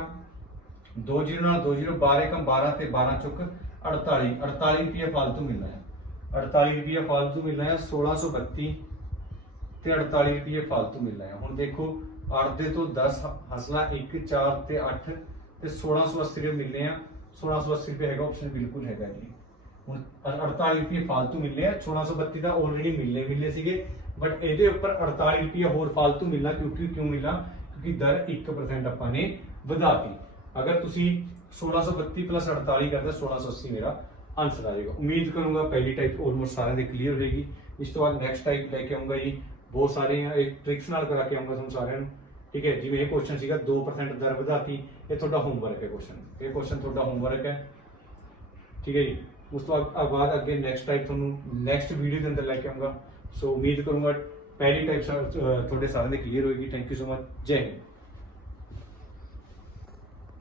2 जीरो नाल 2 जीरो 12 कम 12 ते 12 चुक 48 रुपये फालतू मिलना है। 48 रुपये फालतू मिलना है। 1632 ते 48 रुपये फालतू मिलना है। हुण देखो 8 दे तो 10 हसला 1 4 ते 8 ते 1680 रुपये मिलने हैं। 1680 रुपये है ऑप्शन बिल्कुल है जी। ਹੁਣ 48 ਰੁਪਏ ਫालतू ਮਿਲਨੇ ਆ 1632 ਦਾ ਆਲਰੇਡੀ ਮਿਲੇ ਸੀਗੇ ਬਟ ਇਹਦੇ ਉੱਪਰ 48 ਰੁਪਏ ਹੋਰ ਫालतू ਮਿਲਣਾ ਕਿਉਂ ਮਿਲਣਾ ਕਿਉਂਕਿ ਦਰ 1% ਆਪਾਂ ਨੇ ਵਧਾਤੀ। ਅਗਰ ਤੁਸੀਂ 1632 प्लस 48 करते 1680 मेरा आंसर आ जाएगा। उम्मीद करूंगा पहली टाइप ऑलमोस्ट सारे दी क्लियर होगी। इस तो बाद नेक्स्ट टाइप लेके आऊंगा जी बहुत सारे एक ट्रिक्स नाल करा के आऊंगा तुम सारे ठीक है। जिवें ये क्वेश्चन सीगा 2% दर ਵਧਾਤੀ ਇਹ ਤੁਹਾਡਾ ਹੋਮਵਰਕ ਹੈ ਇਹ क्वेश्चन ਤੁਹਾਡਾ ਹੋमवर्क ਹੈ ठीक है जी। ਉਸ ਤੋਂ ਬਾਅਦ ਅੱਗੇ ਨੈਕਸਟ ਟਾਈਪ ਤੁਹਾਨੂੰ ਨੈਕਸਟ ਵੀਡੀਓ ਦੇ ਅੰਦਰ ਲੈ ਕੇ ਆऊंगा। ਸੋ ਉਮੀਦ ਕਰੂੰਗਾ ਪਹਿਲੀ ਟਾਈਪ ਤੁਹਾਡੇ ਸਾਰਿਆਂ ਦੇ ਕਲੀਅਰ ਹੋਏਗੀ। Thank you so much. ਜੈ ਹਿੰਦ।